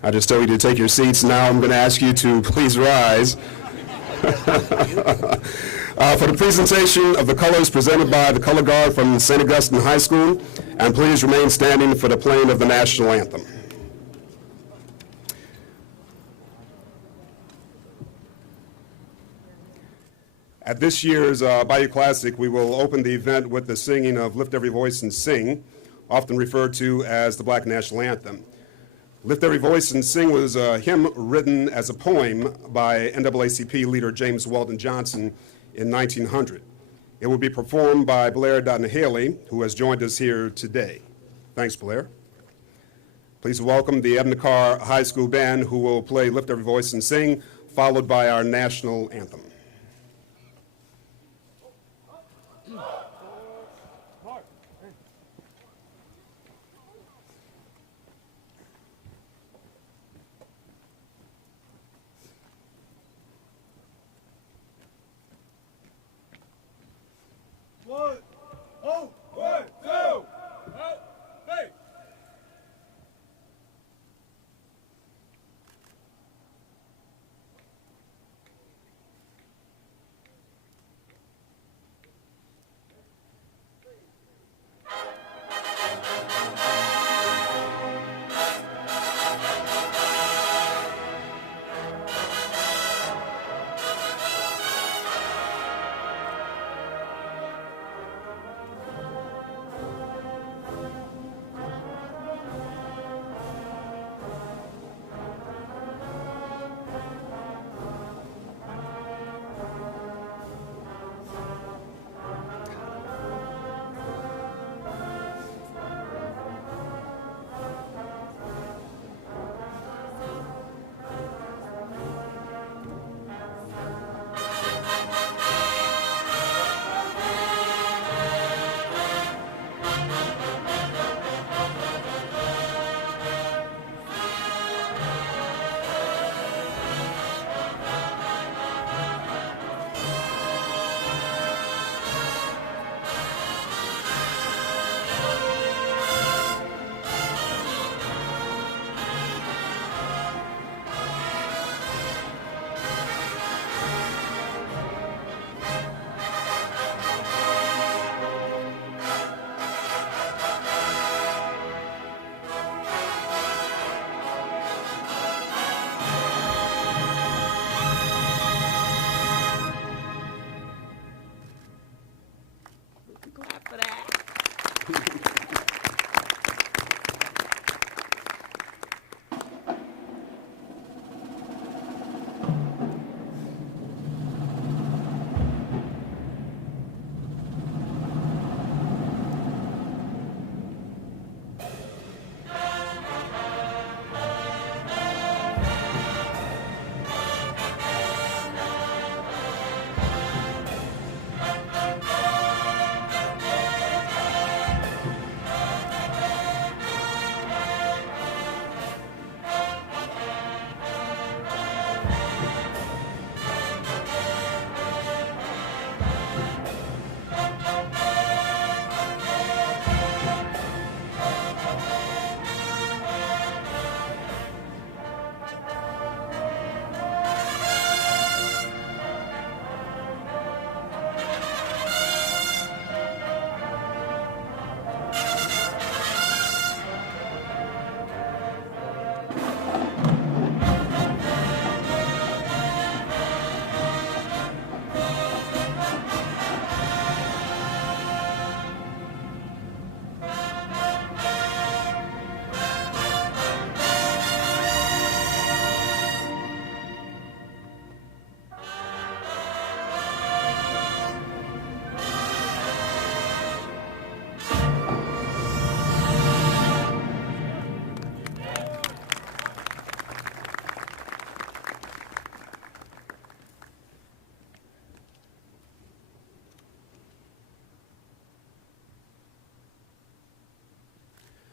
I just told you to take your seats. Now I'm going to ask you to please rise for the presentation of the colors presented by the Color Guard from St. Augustine High School, and please remain standing for the playing of the national anthem. At this year's Bayou Classic, we will open the event with the singing of Lift Every Voice and Sing, often referred to as the Black National Anthem. Lift Every Voice and Sing was a hymn written as a poem by NAACP leader James Weldon Johnson in 1900. It will be performed by Blair Haley, who has joined us here today. Thanks, Blair. Please welcome the Edna Karr High School Band, who will play Lift Every Voice and Sing, followed by our national anthem.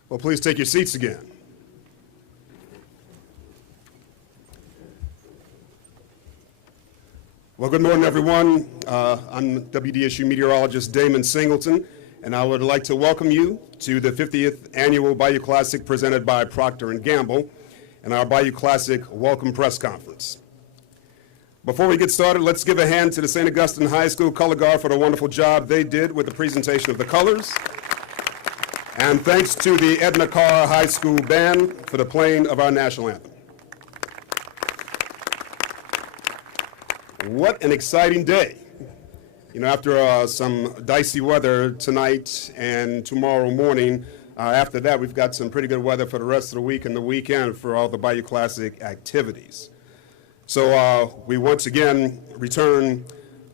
Well, please take your seats again. Well, good morning, everyone. I'm WDSU meteorologist Damon Singleton, and I would like to welcome you to the 50th Annual Bayou Classic presented by Procter & Gamble. and our Bayou Classic Welcome Press Conference. Before we get started, let's give a hand to the St. Augustine High School Color Guard for the wonderful job they did with the presentation of the colors. And thanks to the Edna Carr High School Band for the playing of our national anthem. What an exciting day. You know, after some dicey weather tonight and tomorrow morning, after that we've got some pretty good weather for the rest of the week and the weekend for all the Bayou Classic activities. So we once again return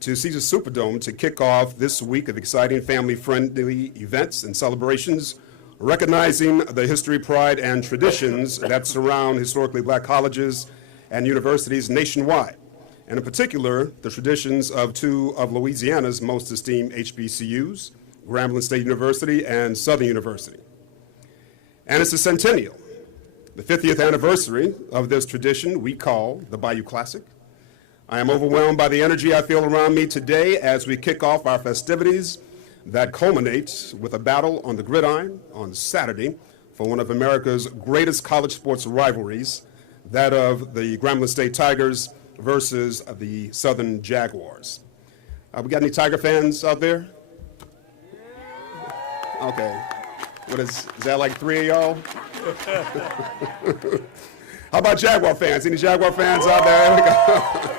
to Caesars Superdome to kick off this week of exciting family-friendly events and celebrations, recognizing the history, pride, and traditions that surround historically black colleges and universities nationwide, and in particular, the traditions of two of Louisiana's most esteemed HBCUs, Grambling State University and Southern University. And it's a centennial, the 50th anniversary of this tradition we call the Bayou Classic. I am overwhelmed by the energy I feel around me today as we kick off our festivities that culminates with a battle on the gridiron on Saturday for one of America's greatest college sports rivalries, that of the Grambling State Tigers versus the Southern Jaguars. We got any Tiger fans out there? Okay. What is that, like 3 of y'all? How about Jaguar fans? Any Jaguar fans out there?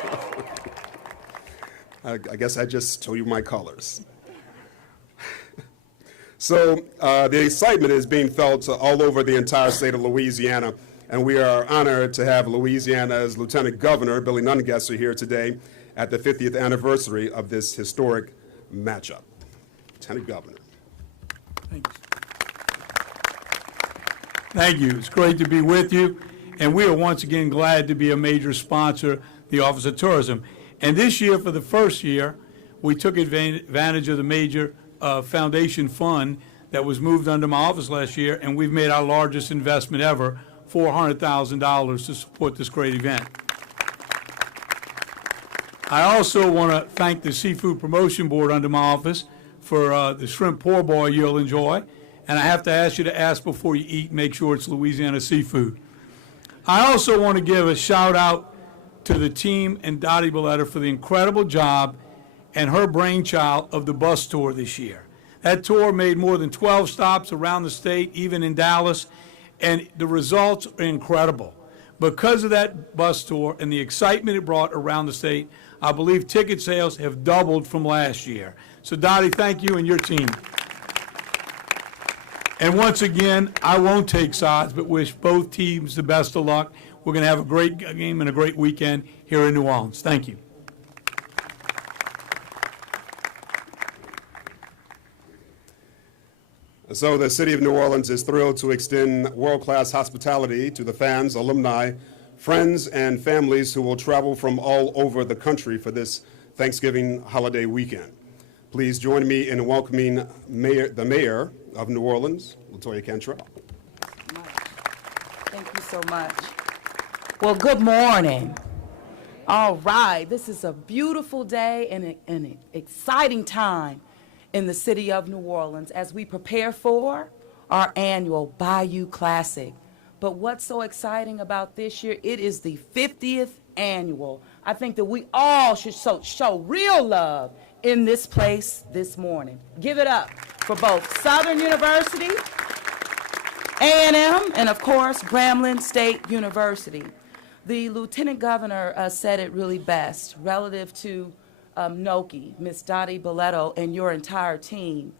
I guess I just told you my colors. So the excitement is being felt all over the entire state of Louisiana, and we are honored to have Louisiana's Lieutenant Governor, Billy Nungesser, here today at the 50th anniversary of this historic matchup. Lieutenant Governor. Thanks. Thank you. It's great to be with you, and we are once again glad to be a major sponsor of the Office of Tourism. And this year, for the first year, we took advantage of the major foundation fund that was moved under my office last year, and we've made our largest investment ever, $400,000 to support this great event. I also want to thank the Seafood Promotion Board under my office for the shrimp poor boy you'll enjoy. And I have to ask you to ask before you eat, make sure it's Louisiana seafood. I also want to give a shout out to the team and Dottie Belletta for the incredible job and her brainchild of the bus tour this year. That tour made more than 12 stops around the state, even in Dallas, and the results are incredible. Because of that bus tour and the excitement it brought around the state, I believe ticket sales have doubled from last year. So Dottie, thank you and your team. And once again, I won't take sides, but wish both teams the best of luck. We're going to have a great game and a great weekend here in New Orleans. Thank you. So the City of New Orleans is thrilled to extend world-class hospitality to the fans, alumni, friends, and families who will travel from all over the country for this Thanksgiving holiday weekend. Please join me in welcoming the Mayor of New Orleans, LaToya Cantrell. Thank you so much. Well, good morning. All right, this is a beautiful day and an exciting time in the city of New Orleans as we prepare for our annual Bayou Classic. But what's so exciting about this year, it is the 50th annual. I think that we all should show real love in this place this morning. Give it up for both Southern University, A&M, and of course, Grambling State University. The Lieutenant Governor said it really best relative to Noki, Ms. Dottie Belletta, and your entire team.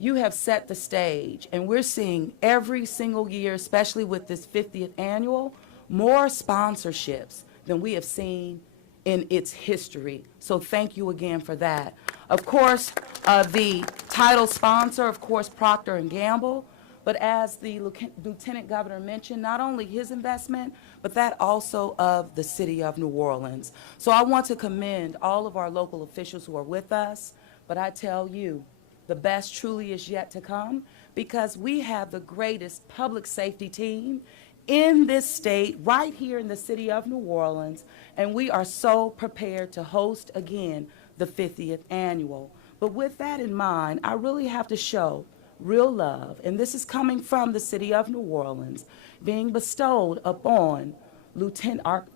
You have set the stage, and we're seeing every single year, especially with this 50th annual, more sponsorships than we have seen in its history. So thank you again for that. Of course, the title sponsor, of course, Procter & Gamble, but as the Lieutenant Governor mentioned, not only his investment, but that also of the city of New Orleans. So I want to commend all of our local officials who are with us, but I tell you, the best truly is yet to come because we have the greatest public safety team in this state, right here in the city of New Orleans, and we are so prepared to host again the 50th annual. But with that in mind, I really have to show real love, and this is coming from the city of New Orleans, being bestowed upon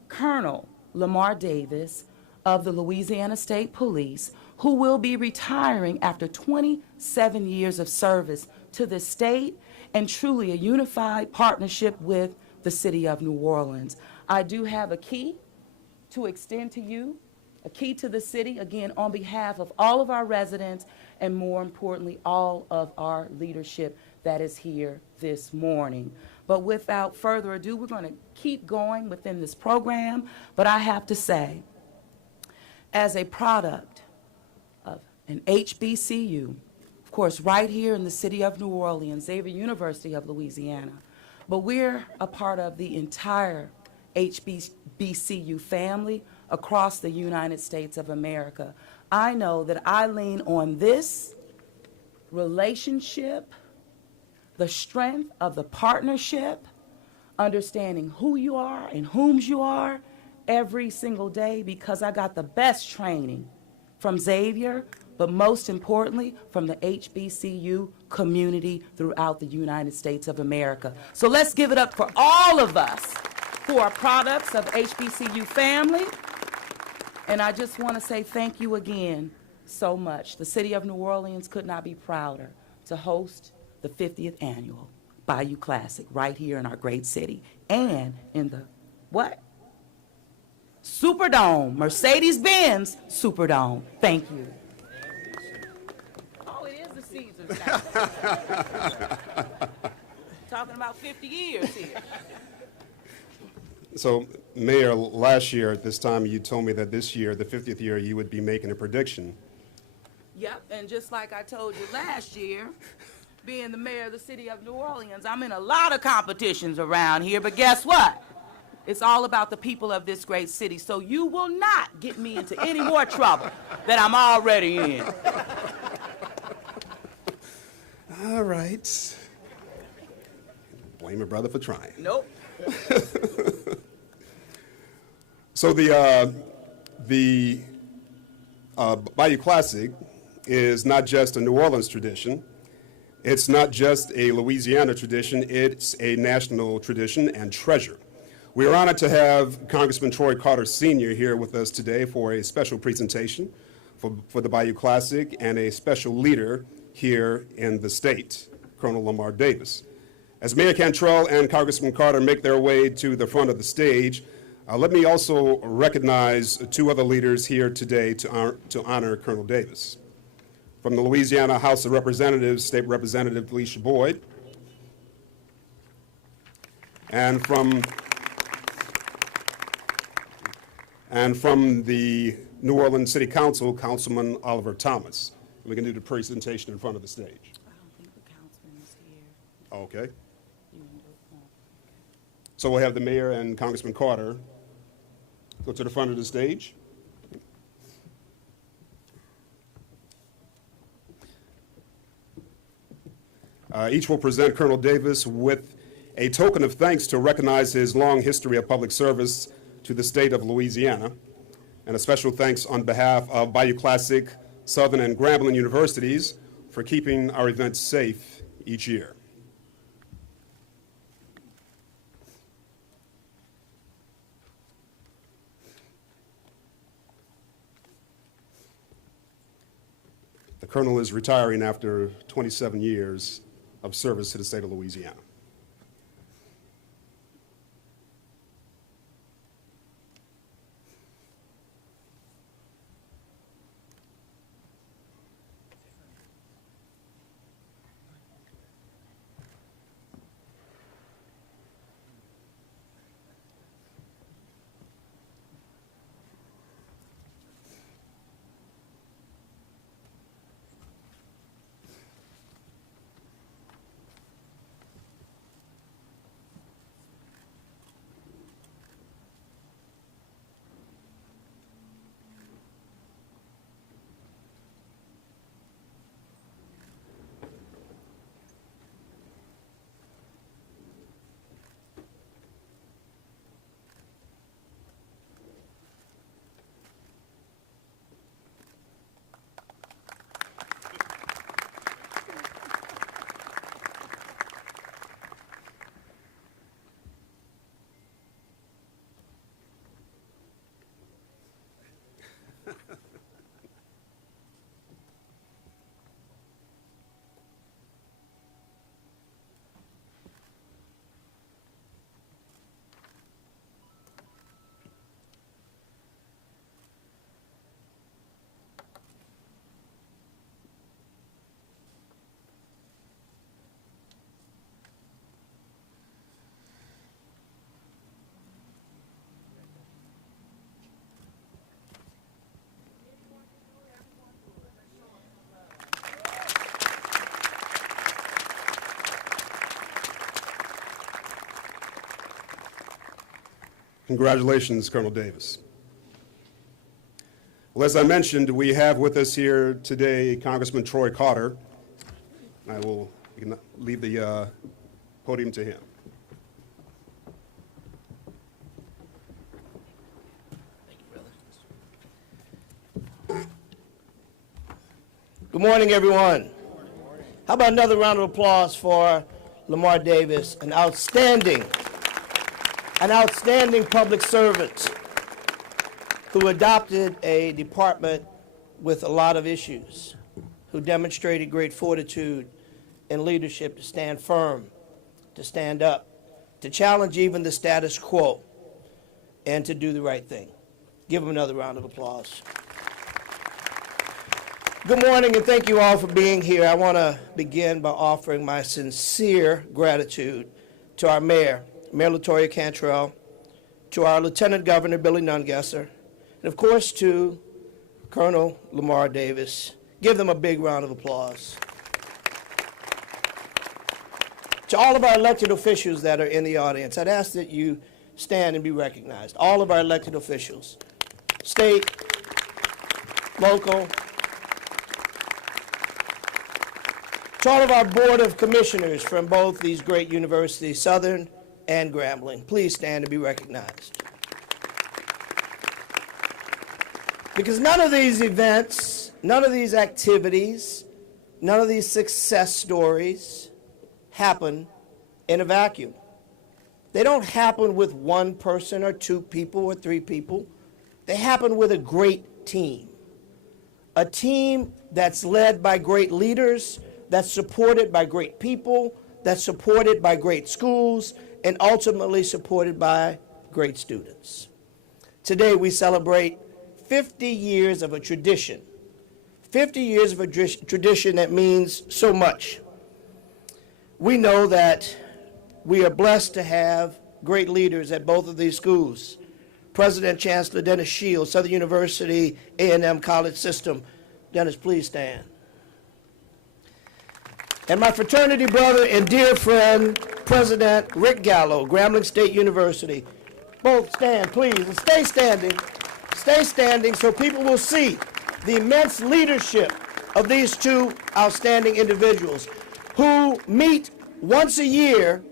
Colonel Lamar Davis of the Louisiana State Police, who will be retiring after 27 years of service to the state and truly a unified partnership with the city of New Orleans. I do have a key to extend to you, a key to the city, again, on behalf of all of our residents and, more importantly, all of our leadership that is here this morning. But without further ado, we're going to keep going within this program. But I have to say, as a product of an HBCU, of course, right here in the city of New Orleans, Xavier University of Louisiana, but we're a part of the entire HBCU family across the United States of America. I know that I lean on this relationship, the strength of the partnership, understanding who you are and whom's you are every single day, because I got the best training from Xavier, but most importantly, from the HBCU community throughout the United States of America. So let's give it up for all of us who are products of HBCU family. And I just want to say thank you again so much. The city of New Orleans could not be prouder to host the 50th Annual Bayou Classic right here in our great city. And in the, what? Superdome, Mercedes-Benz Superdome. Thank you. Oh, it is the Caesars now. Talking about 50 years here. So, Mayor, last year at this time, you told me that this year, the 50th year, you would be making a prediction. Yep, and just like I told you last year, being the mayor of the city of New Orleans, I'm in a lot of competitions around here, but guess what? It's all about the people of this great city, so you will not get me into any more trouble that I'm already in. All right. Blame a brother for trying. Nope. So the Bayou Classic is not just a New Orleans tradition. It's not just a Louisiana tradition. It's a national tradition and treasure. We are honored to have Congressman Troy Carter Sr. here with us today for a special presentation for the Bayou Classic, and a special leader here in the state, Colonel Lamar Davis. As Mayor Cantrell and Congressman Carter make their way to the front of the stage, let me also recognize two other leaders here today to honor Colonel Davis. From the Louisiana House of Representatives, State Representative Felicia Boyd, and from the New Orleans City Council, Councilman Oliver Thomas. We can do the presentation in front of the stage. I don't think the councilman is here. Okay. You can do it for him. So we'll have the mayor and Congressman Carter go to the front of the stage. Each will present Colonel Davis with a token of thanks to recognize his long history of public service to the state of Louisiana, and a special thanks on behalf of Bayou Classic, Southern, and Grambling universities for keeping our events safe each year. The Colonel is retiring after 27 years of service to the state of Louisiana. Congratulations, Colonel Davis. Well, as I mentioned, we have with us here today Congressman Troy Carter. You can leave the podium to him. Good morning, everyone. How about another round of applause for Lamar Davis, an outstanding public servant who adopted a department with a lot of issues, who demonstrated great fortitude and leadership to stand firm, to stand up, to challenge even the status quo, and to do the right thing. Give him another round of applause. Good morning, and thank you all for being here. I want to begin by offering my sincere gratitude to our mayor, Mayor LaToya Cantrell, to our Lieutenant Governor, Billy Nungesser, and of course to Colonel Lamar Davis. Give them a big round of applause. To all of our elected officials that are in the audience, I'd ask that you stand and be recognized. All of our elected officials, state, local. To all of our Board of Commissioners from both these great universities, Southern and Grambling, please stand and be recognized. Because none of these events, none of these activities, none of these success stories happen in a vacuum. They don't happen with one person or two people or three people. They happen with a great team. A team that's led by great leaders, that's supported by great people, that's supported by great schools, and ultimately supported by great students. Today we celebrate 50 years of a tradition. 50 years of a tradition that means so much. We know that we are blessed to have great leaders at both of these schools. President Chancellor Dennis Shields, Southern University A&M College System. Dennis, please stand. And my fraternity brother and dear friend, President Rick Gallo, Grambling State University. Both stand, please, and stay standing so people will see the immense leadership of these two outstanding individuals who meet once a year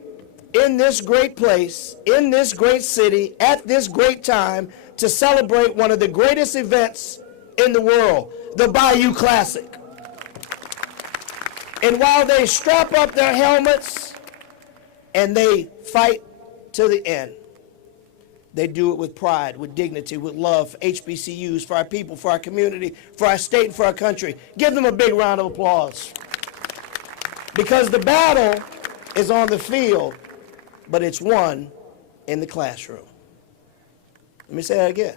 in this great place, in this great city, at this great time to celebrate one of the greatest events in the world, the Bayou Classic. And while they strap up their helmets and they fight to the end, they do it with pride, with dignity, with love for HBCUs, for our people, for our community, for our state, and for our country. Give them a big round of applause. Because the battle is on the field, but it's won in the classroom. Let me say that again.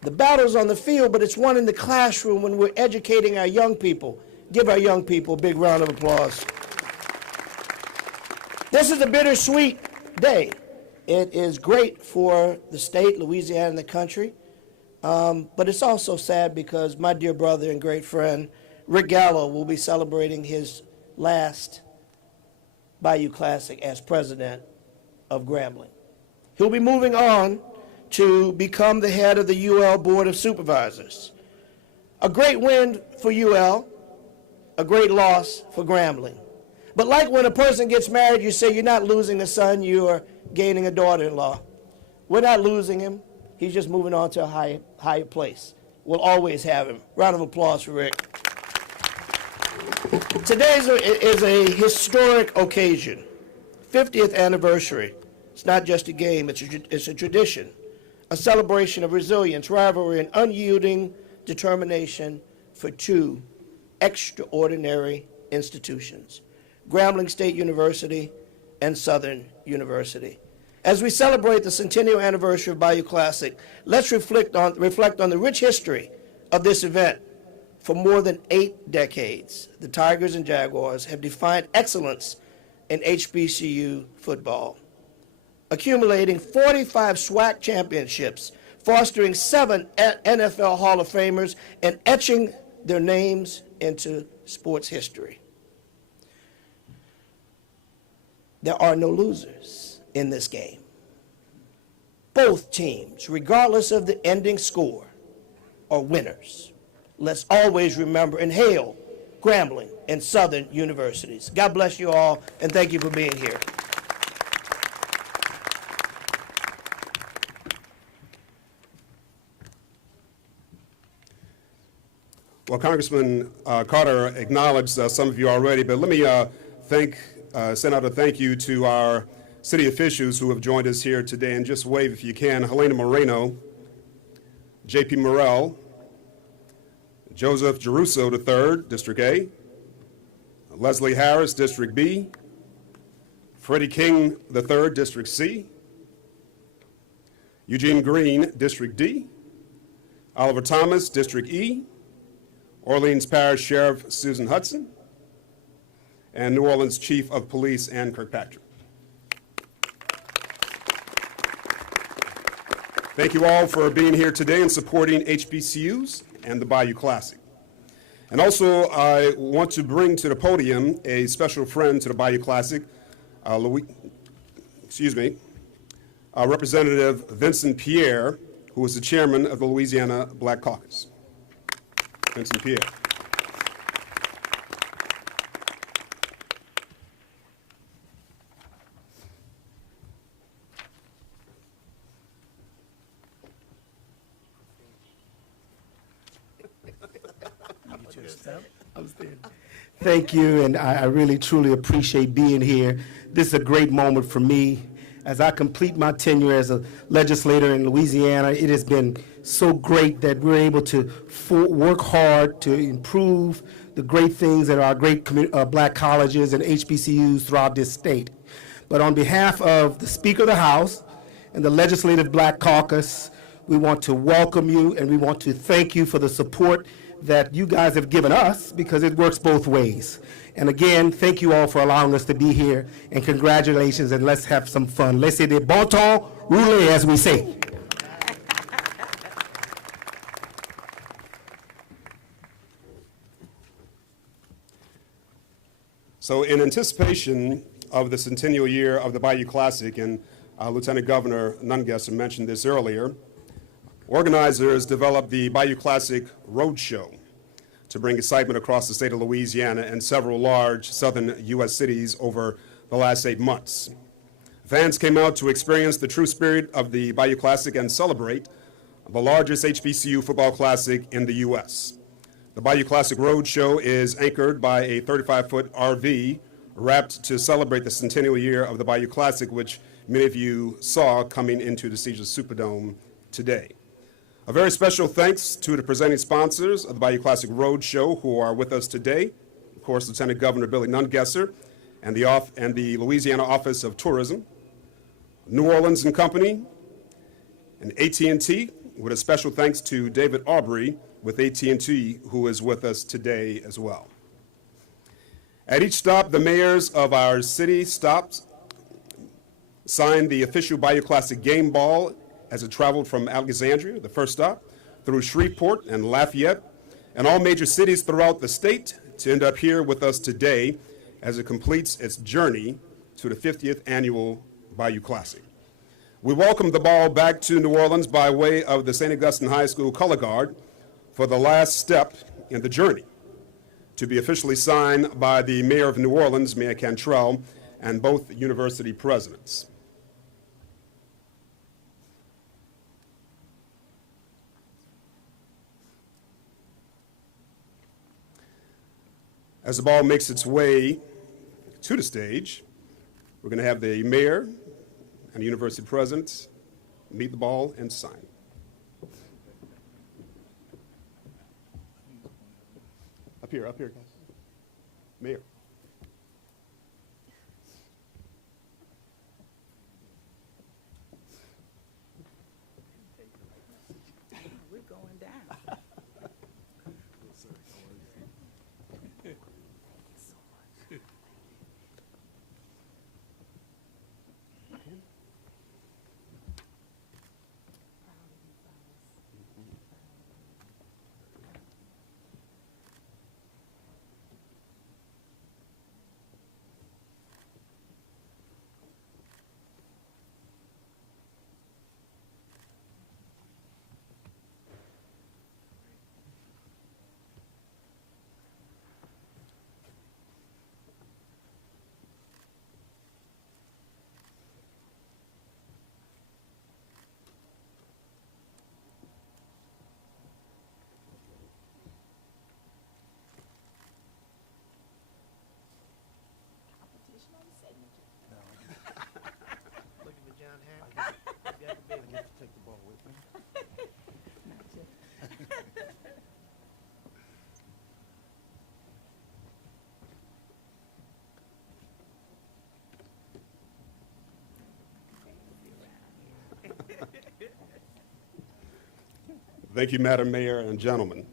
The battle's on the field, but it's won in the classroom when we're educating our young people. Give our young people a big round of applause. This is a bittersweet day. It is great for the state, Louisiana, and the country, but it's also sad because my dear brother and great friend, Rick Gallo, will be celebrating his last Bayou Classic as president of Grambling. He'll be moving on to become the head of the UL Board of Supervisors. A great win for UL, a great loss for Grambling. But like when a person gets married, you say you're not losing a son, you are gaining a daughter-in-law. We're not losing him. He's just moving on to a higher place. We'll always have him. Round of applause for Rick. Today is a historic occasion, 50th anniversary. It's not just a game, it's a tradition, a celebration of resilience, rivalry, and unyielding determination for two extraordinary institutions, Grambling State University and Southern University. As we celebrate the centennial anniversary of Bayou Classic, let's reflect on the rich history of this event. For more than 8 decades, the Tigers and Jaguars have defined excellence in HBCU football, accumulating 45 SWAC championships, fostering 7 NFL Hall of Famers, and etching their names into sports history. There are no losers in this game. both teams, regardless of the ending score, are winners. Let's always remember and hail Grambling and Southern universities. God bless you all, and thank you for being here. Well, Congressman Carter acknowledged some of you already, but let me send out a thank you to our city officials who have joined us here today, and just wave if you can. Helena Moreno, J.P. Morrell, Joseph Geruso III, District A, Leslie Harris, District B, Freddie King III, District C, Eugene Green, District D, Oliver Thomas, District E, Orleans Parish Sheriff Susan Hudson, and New Orleans Chief of Police Ann Kirkpatrick. Thank you all for being here today and supporting HBCUs and the Bayou Classic. And also, I want to bring to the podium a special friend to the Bayou Classic, Representative Vincent Pierre, who is the chairman of the Louisiana Black Caucus. Vincent Pierre. Thank you, and I really, truly appreciate being here. This is a great moment for me. As I complete my tenure as a legislator in Louisiana, it has been so great that we're able to work hard to improve the great things that our great black colleges and HBCUs throughout this state. But on behalf of the Speaker of the House and the Legislative Black Caucus, we want to welcome you and we want to thank you for the support that you guys have given us, because it works both ways. And again, thank you all for allowing us to be here, and congratulations, and let's have some fun. Laissez des bon temps rouler, as we say. So in anticipation of the centennial year of the Bayou Classic, and Lieutenant Governor Nungesser mentioned this earlier, organizers developed the Bayou Classic Roadshow to bring excitement across the state of Louisiana and several large southern U.S. cities over the last 8 months. Fans came out to experience the true spirit of the Bayou Classic and celebrate the largest HBCU football classic in the U.S. The Bayou Classic Roadshow is anchored by a 35-foot RV wrapped to celebrate the centennial year of the Bayou Classic, which many of you saw coming into the Caesars Superdome today. A very special thanks to the presenting sponsors of the Bayou Classic Roadshow who are with us today. Of course, Lieutenant Governor Billy Nungesser and the Louisiana Office of Tourism, New Orleans and Company, and AT&T, with a special thanks to David Aubrey with AT&T, who is with us today as well. At each stop, the mayors of our city signed the official Bayou Classic game ball as it traveled from Alexandria, the first stop, through Shreveport and Lafayette, and all major cities throughout the state to end up here with us today as it completes its journey to the 50th Annual Bayou Classic. We welcome the ball back to New Orleans by way of the St. Augustine High School Color Guard for the last step in the journey, to be officially signed by the Mayor of New Orleans, Mayor Cantrell, and both university presidents. As the ball makes its way to the stage, we're going to have the mayor and the university presidents meet the ball and sign. Up here, guys. Mayor. We're going down. Thank you, Madam Mayor and gentlemen.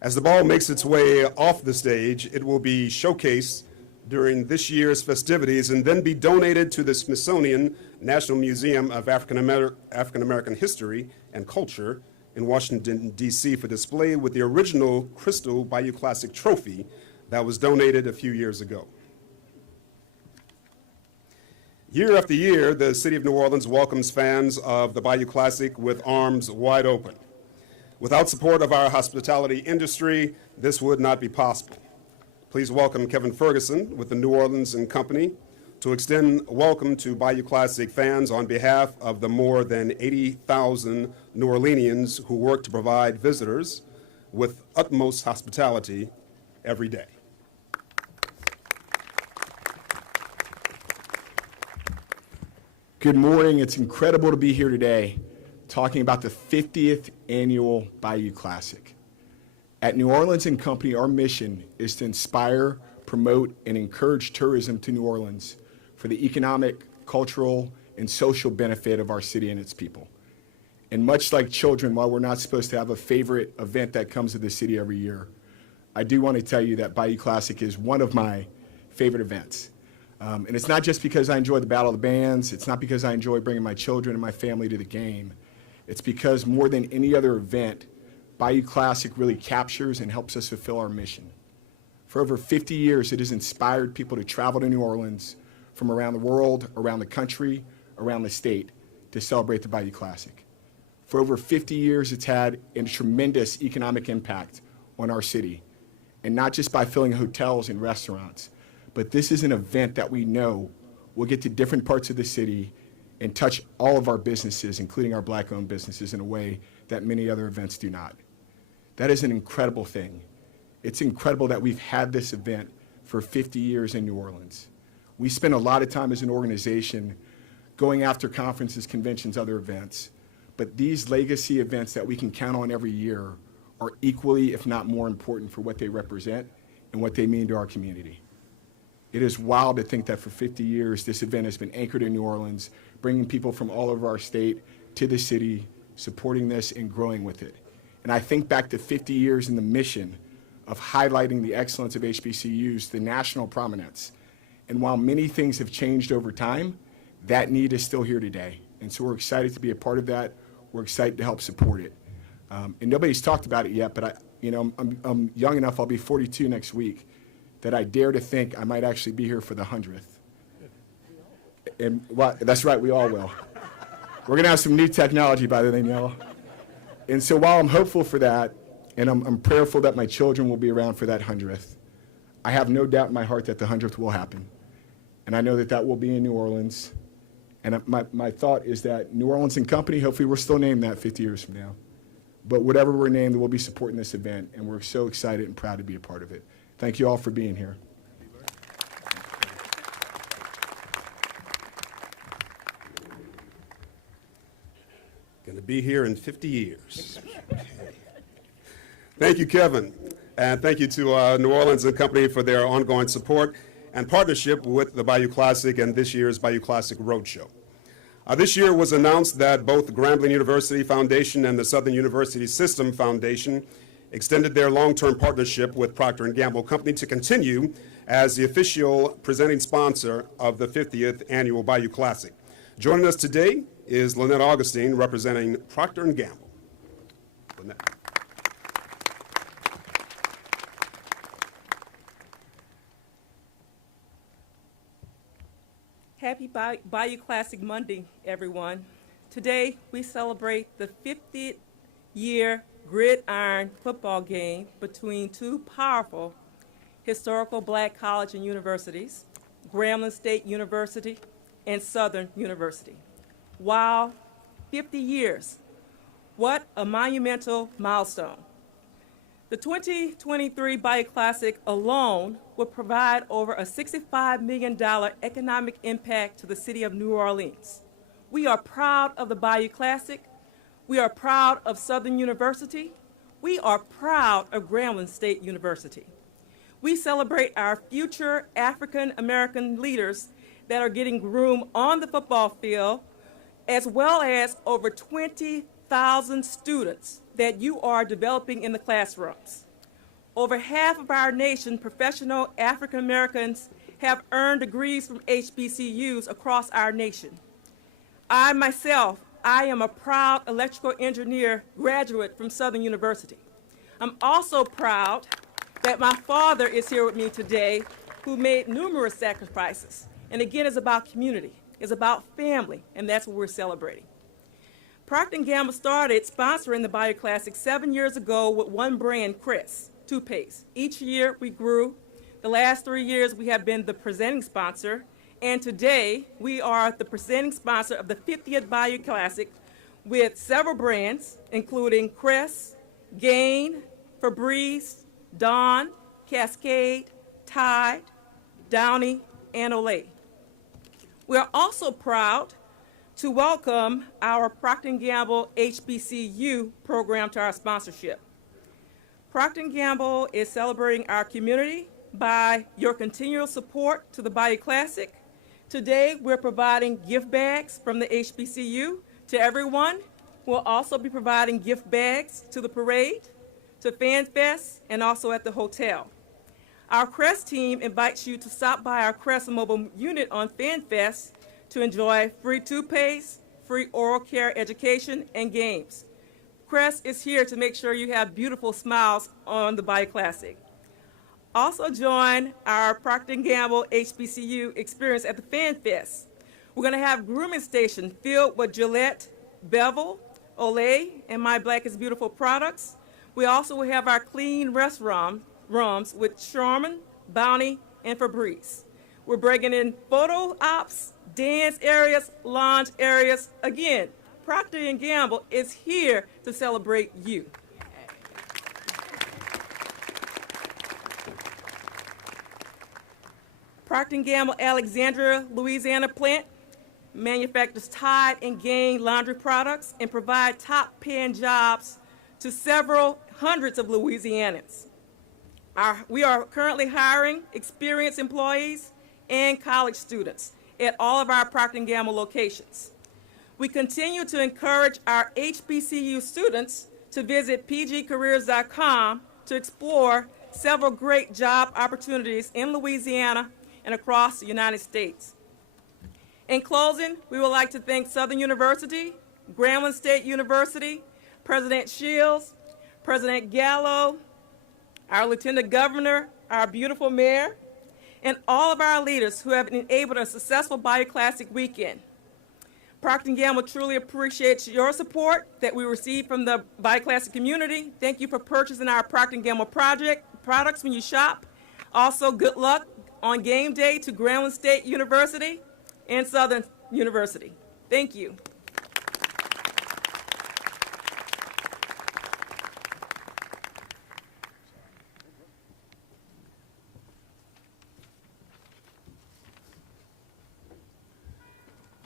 As the ball makes its way off the stage, it will be showcased during this year's festivities and then be donated to the Smithsonian National Museum of African American History and Culture in Washington, D.C. for display with the original Crystal Bayou Classic trophy that was donated a few years ago. Year after year, the City of New Orleans welcomes fans of the Bayou Classic with arms wide open. Without support of our hospitality industry, this would not be possible. Please welcome Kevin Ferguson with the New Orleans and Company to extend welcome to Bayou Classic fans on behalf of the more than 80,000 New Orleanians who work to provide visitors with utmost hospitality every day. Good morning. It's incredible to be here today talking about the 50th Annual Bayou Classic. At New Orleans and Company, our mission is to inspire, promote, and encourage tourism to New Orleans for the economic, cultural, and social benefit of our city and its people. And much like children, while we're not supposed to have a favorite event that comes to the city every year, I do want to tell you that Bayou Classic is one of my favorite events. And it's not just because I enjoy the Battle of the Bands, it's not because I enjoy bringing my children and my family to the game. It's because more than any other event, Bayou Classic really captures and helps us fulfill our mission. For over 50 years, it has inspired people to travel to New Orleans from around the world, around the country, around the state to celebrate the Bayou Classic. For over 50 years, it's had a tremendous economic impact on our city, and not just by filling hotels and restaurants, but this is an event that we know will get to different parts of the city and touch all of our businesses, including our Black-owned businesses, in a way that many other events do not. That is an incredible thing. It's incredible that we've had this event for 50 years in New Orleans. We spend a lot of time as an organization going after conferences, conventions, other events, but these legacy events that we can count on every year are equally, if not more important, for what they represent and what they mean to our community. It is wild to think that for 50 years, this event has been anchored in New Orleans, bringing people from all over our state to the city, supporting this and growing with it. And I think back to 50 years in the mission of highlighting the excellence of HBCUs, the national prominence. And while many things have changed over time, that need is still here today. And so we're excited to be a part of that. We're excited to help support it. And nobody's talked about it yet, but I'm young enough, I'll be 42 next week, that I dare to think I might actually be here for the 100th. And well, that's right, we all will. We're gonna have some new technology by then, y'all. And so while I'm hopeful for that, and I'm prayerful that my children will be around for that 100th, I have no doubt in my heart that the 100th will happen. And I know that that will be in New Orleans. And my thought is that New Orleans and Company, hopefully we're still named that 50 years from now. But whatever we're named, we'll be supporting this event, and we're so excited and proud to be a part of it. Thank you all for being here. Going to be here in 50 years. Thank you, Kevin. And thank you to New Orleans and Company for their ongoing support and partnership with the Bayou Classic and this year's Bayou Classic Roadshow. This year was announced that both the Grambling University Foundation and the Southern University System Foundation extended their long-term partnership with Procter & Gamble Company to continue as the official presenting sponsor of the 50th Annual Bayou Classic. Joining us today is Lynette Augustine, representing Procter & Gamble. Lynette. Happy Bayou Classic Monday, everyone. Today, we celebrate the 50th year gridiron football game between two powerful historical Black colleges and universities, Grambling State University and Southern University. Wow, 50 years. What a monumental milestone. The 2023 Bayou Classic alone will provide over a $65 million economic impact to the city of New Orleans. We are proud of the Bayou Classic. We are proud of Southern University. We are proud of Grambling State University. We celebrate our future African American leaders that are getting groomed on the football field, as well as over 20,000 100,000 students that you are developing in the classrooms. Over half of our nation's professional African Americans have earned degrees from HBCUs across our nation. I am a proud electrical engineer graduate from Southern University. I'm also proud that my father is here with me today, who made numerous sacrifices. And again, it's about community, it's about family, and that's what we're celebrating. Procter & Gamble started sponsoring the Bayou Classic 7 years ago with one brand, Crest toothpaste. Each year we grew. The last 3 years we have been the presenting sponsor, and today we are the presenting sponsor of the 50th Bayou Classic with several brands, including Crest, Gain, Febreze, Dawn, Cascade, Tide, Downy, and Olay. We are also proud to welcome our Procter & Gamble HBCU program to our sponsorship. Procter & Gamble is celebrating our community by your continual support to the Bayou Classic. Today, we're providing gift bags from the HBCU to everyone. We'll also be providing gift bags to the parade, to Fan Fest, and also at the hotel. Our Crest team invites you to stop by our Crest mobile unit on Fan Fest to enjoy free toothpaste, free oral care education, and games. Crest is here to make sure you have beautiful smiles on the Bayou Classic. Also join our Procter & Gamble HBCU experience at the Fan Fest. We're going to have grooming station filled with Gillette, Bevel, Olay, and My Black is Beautiful products. We also will have our clean restaurants with Charmin, Bounty, and Febreze. We're bringing in photo ops, dance areas, lounge areas. Again, Procter & Gamble is here to celebrate you. Procter & Gamble Alexandria, Louisiana plant manufactures Tide and Gain laundry products and provide top-paying jobs to several hundreds of Louisianans. We are currently hiring experienced employees and college students at all of our Procter & Gamble locations. We continue to encourage our HBCU students to visit pgcareers.com to explore several great job opportunities in Louisiana and across the United States. In closing, we would like to thank Southern University, Grambling State University, President Shields, President Gallo, our Lieutenant Governor, our beautiful mayor, and all of our leaders who have enabled a successful Bayou Classic weekend. Procter & Gamble truly appreciates your support that we receive from the Bayou Classic community. Thank you for purchasing our Procter & Gamble products when you shop. Also, good luck on game day to Grambling State University and Southern University. Thank you.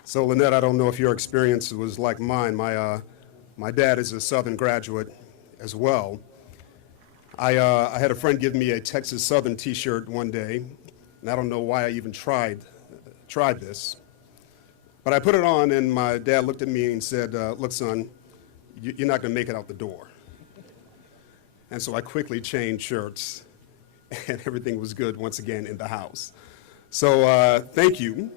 So Lynette, I don't know if your experience was like mine. My dad is a Southern graduate as well. I had a friend give me a Texas Southern t-shirt one day, and I don't know why I even tried this. But I put it on, and my dad looked at me and said, look, son, you're not going to make it out the door. And so I quickly changed shirts, and everything was good once again in the house. So thank you,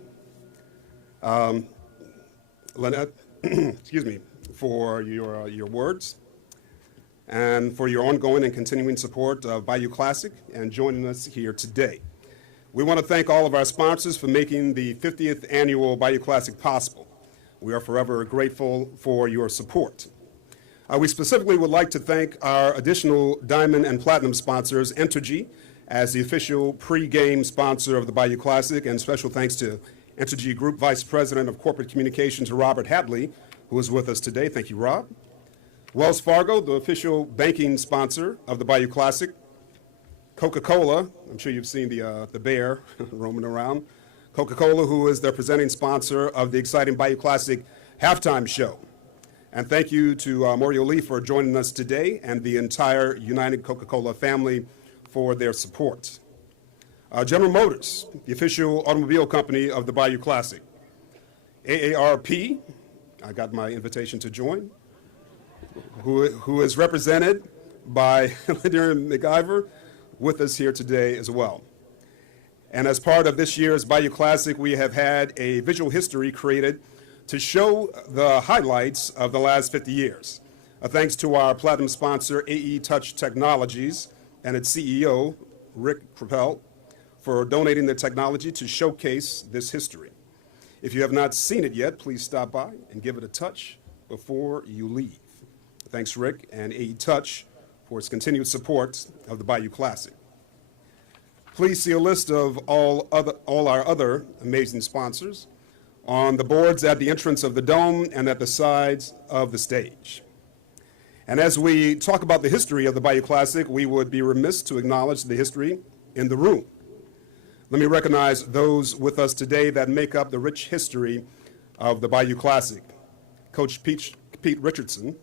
Lynette, excuse me, for your words and for your ongoing and continuing support of Bayou Classic and joining us here today. We want to thank all of our sponsors for making the 50th Annual Bayou Classic possible. We are forever grateful for your support. We specifically would like to thank our additional Diamond and Platinum sponsors, Entergy, as the official pre-game sponsor of the Bayou Classic, and special thanks to Entergy Group Vice President of Corporate Communications, Robert Hadley, who is with us today. Thank you, Rob. Wells Fargo, the official banking sponsor of the Bayou Classic. Coca-Cola, I'm sure you've seen the bear roaming around. Coca-Cola, who is the presenting sponsor of the exciting Bayou Classic halftime show. And thank you to Mario Lee for joining us today and the entire United Coca-Cola family for their support. General Motors, the official automobile company of the Bayou Classic. AARP, I got my invitation to join. who is represented by Lydia McIver, with us here today as well. And as part of this year's Bayou Classic, we have had a visual history created to show the highlights of the last 50 years. Thanks to our platinum sponsor, AE Touch Technologies, and its CEO, Rick Propel, for donating the technology to showcase this history. If you have not seen it yet, please stop by and give it a touch before you leave. Thanks, Rick and AE Touch, for its continued support of the Bayou Classic. Please see a list of all our other amazing sponsors on the boards at the entrance of the dome and at the sides of the stage. And as we talk about the history of the Bayou Classic, we would be remiss to acknowledge the history in the room. Let me recognize those with us today that make up the rich history of the Bayou Classic. Coach Pete Richardson.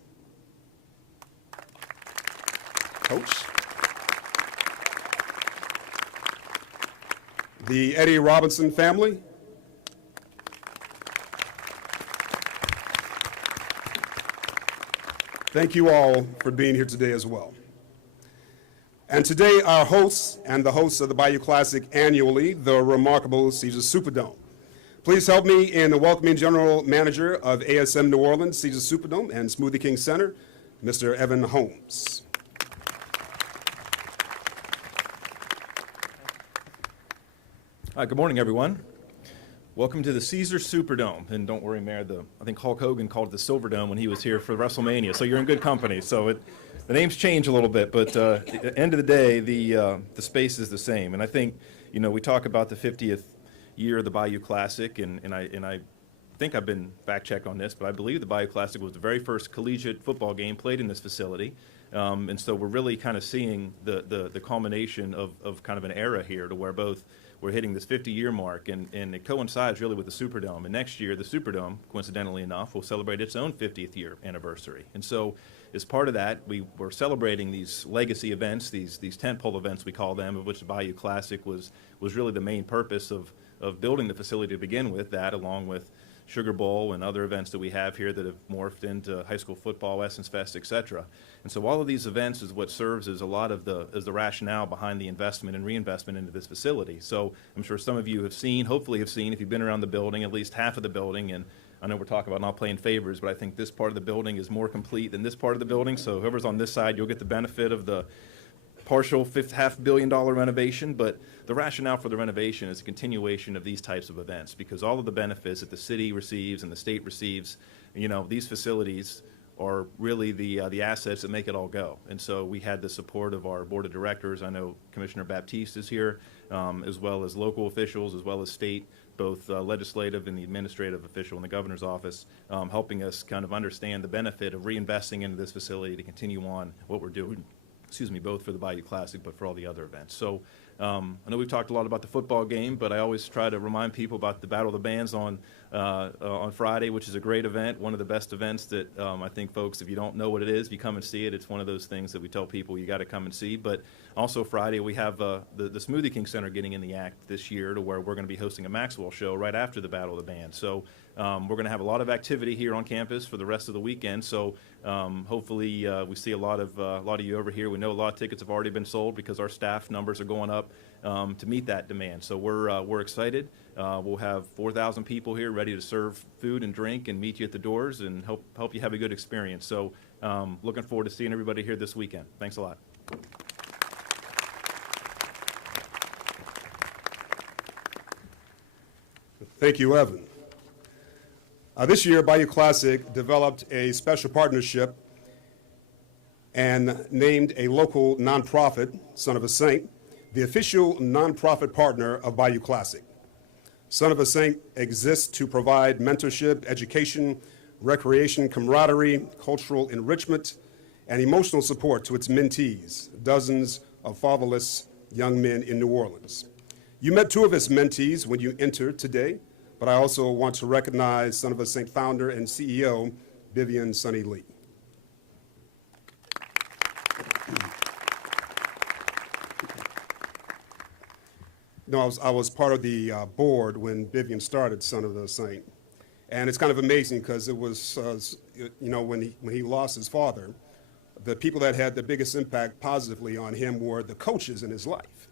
Coach. The Eddie Robinson family. Thank you all for being here today as well. And today, our hosts and the hosts of the Bayou Classic annually, the remarkable Caesars Superdome. Please help me in welcoming General Manager of ASM New Orleans, Caesars Superdome, and Smoothie King Center, Mr. Evan Holmes. Hi, good morning, everyone. Welcome to the Caesars Superdome. And don't worry, Mayor, I think Hulk Hogan called it the Silver Dome when he was here for WrestleMania, so you're in good company. So the names change a little bit, but at the end of the day, the space is the same. And I think, we talk about the 50th year of the Bayou Classic, and I think I've been fact-checked on this, but I believe the Bayou Classic was the very first collegiate football game played in this facility. And so we're really kind of seeing the culmination of kind of an era here to where both we're hitting this 50-year mark, and it coincides really with the Superdome. And next year, the Superdome, coincidentally enough, will celebrate its own 50th year anniversary. And so as part of that, we're celebrating these legacy events, these tentpole events we call them, of which the Bayou Classic was really the main purpose of building the facility to begin with, that along with Sugar Bowl and other events that we have here that have morphed into high school football, Essence Fest, et cetera. And so all of these events is what serves as a lot of the rationale behind the investment and reinvestment into this facility. So I'm sure some of you have seen, hopefully have seen, if you've been around the building, at least half of the building. And I know we're talking about not playing favors, but I think this part of the building is more complete than this part of the building. So whoever's on this side, you'll get the benefit of the partial $500 million renovation, but the rationale for the renovation is a continuation of these types of events, because all of the benefits that the city receives and the state receives, these facilities are really the assets that make it all go. And so we had the support of our board of directors. I know Commissioner Baptiste is here, as well as local officials, as well as state, both legislative and the administrative official in the governor's office, helping us kind of understand the benefit of reinvesting into this facility to continue on what we're doing. Both for the Bayou Classic, but for all the other events. So I know we've talked a lot about the football game, but I always try to remind people about the Battle of the Bands on Friday, which is a great event, one of the best events that I think folks, if you don't know what it is, if you come and see it, it's one of those things that we tell people you got to come and see. But also Friday, we have the Smoothie King Center getting in the act this year to where we're going to be hosting a Maxwell show right after the Battle of the Bands. So we're going to have a lot of activity here on campus for the rest of the weekend. So hopefully we see a lot of you over here. We know a lot of tickets have already been sold because our staff numbers are going up to meet that demand. So we're excited. We'll have 4,000 people here ready to serve food and drink and meet you at the doors and help you have a good experience. So looking forward to seeing everybody here this weekend. Thanks a lot. Thank you, Evan. This year, Bayou Classic developed a special partnership and named a local nonprofit, Son of a Saint, the official nonprofit partner of Bayou Classic. Son of a Saint exists to provide mentorship, education, recreation, camaraderie, cultural enrichment, and emotional support to its mentees, dozens of fatherless young men in New Orleans. You met two of his mentees when you entered today, but I also want to recognize Son of a Saint founder and CEO, Vivian Sunny Lee. No, I was part of the board when Vivian started Son of the Saint, And it's kind of amazing because it was, when he lost his father, the people that had the biggest impact positively on him were the coaches in his life.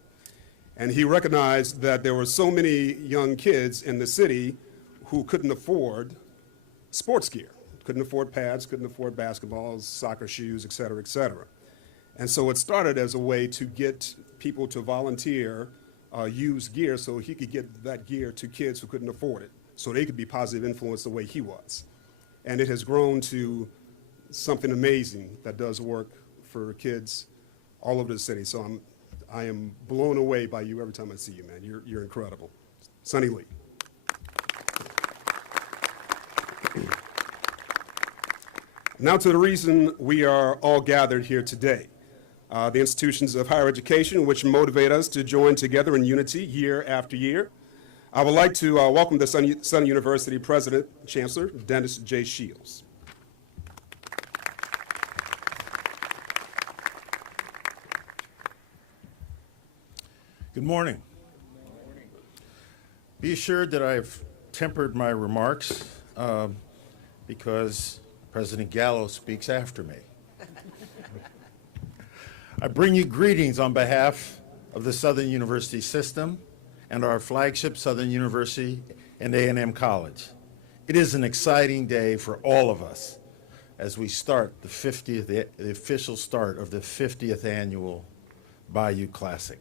And he recognized that there were so many young kids in the city who couldn't afford sports gear, couldn't afford pads, couldn't afford basketballs, soccer shoes, et cetera, et cetera. And so it started as a way to get people to volunteer used gear so he could get that gear to kids who couldn't afford it, so they could be positive influence the way he was. And it has grown to something amazing that does work for kids all over the city. So I am blown away by you every time I see you, man. You're incredible. Sonny Lee. Now to the reason we are all gathered here today. The institutions of higher education, which motivate us to join together in unity year after year. I would like to welcome the Southern University President, Chancellor Dennis J. Shields. Good morning. Be assured that I've tempered my remarks because President Gallo speaks after me. I bring you greetings on behalf of the Southern University system and our flagship Southern University and A&M College. It is an exciting day for all of us as we start the official start of the 50th Annual Bayou Classic.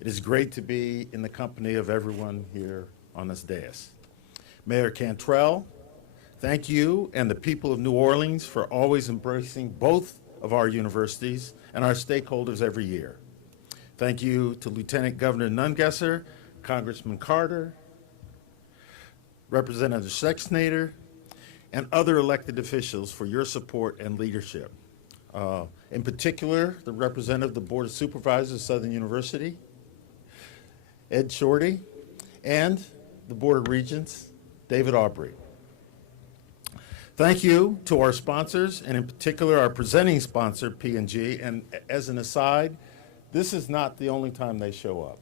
It is great to be in the company of everyone here on this dais. Mayor Cantrell, thank you and the people of New Orleans for always embracing both of our universities and our stakeholders every year. Thank you to Lieutenant Governor Nungesser, Congressman Carter, Representative Sexsnader, and other elected officials for your support and leadership. In particular, the representative of the Board of Supervisors of Southern University, Ed Shorty, and the Board of Regents, David Aubrey. Thank you to our sponsors, and in particular our presenting sponsor, P&G. And as an aside, this is not the only time they show up.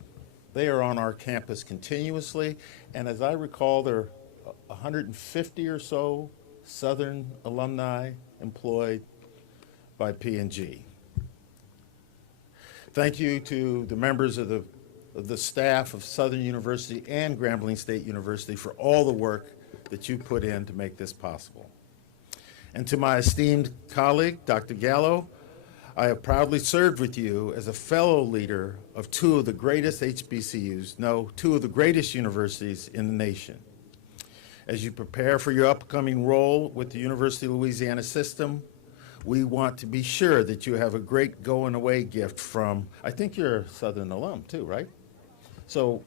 They are on our campus continuously, and as I recall, there are 150 or so Southern alumni employed by P&G. Thank you to the members of the staff of Southern University and Grambling State University for all the work that you put in to make this possible. And to my esteemed colleague, Dr. Gallo, I have proudly served with you as a fellow leader of two of the greatest HBCUs, no, two of the greatest universities in the nation. As you prepare for your upcoming role with the University of Louisiana system, we want to be sure that you have a great going away gift from, I think you're a Southern alum too, right? So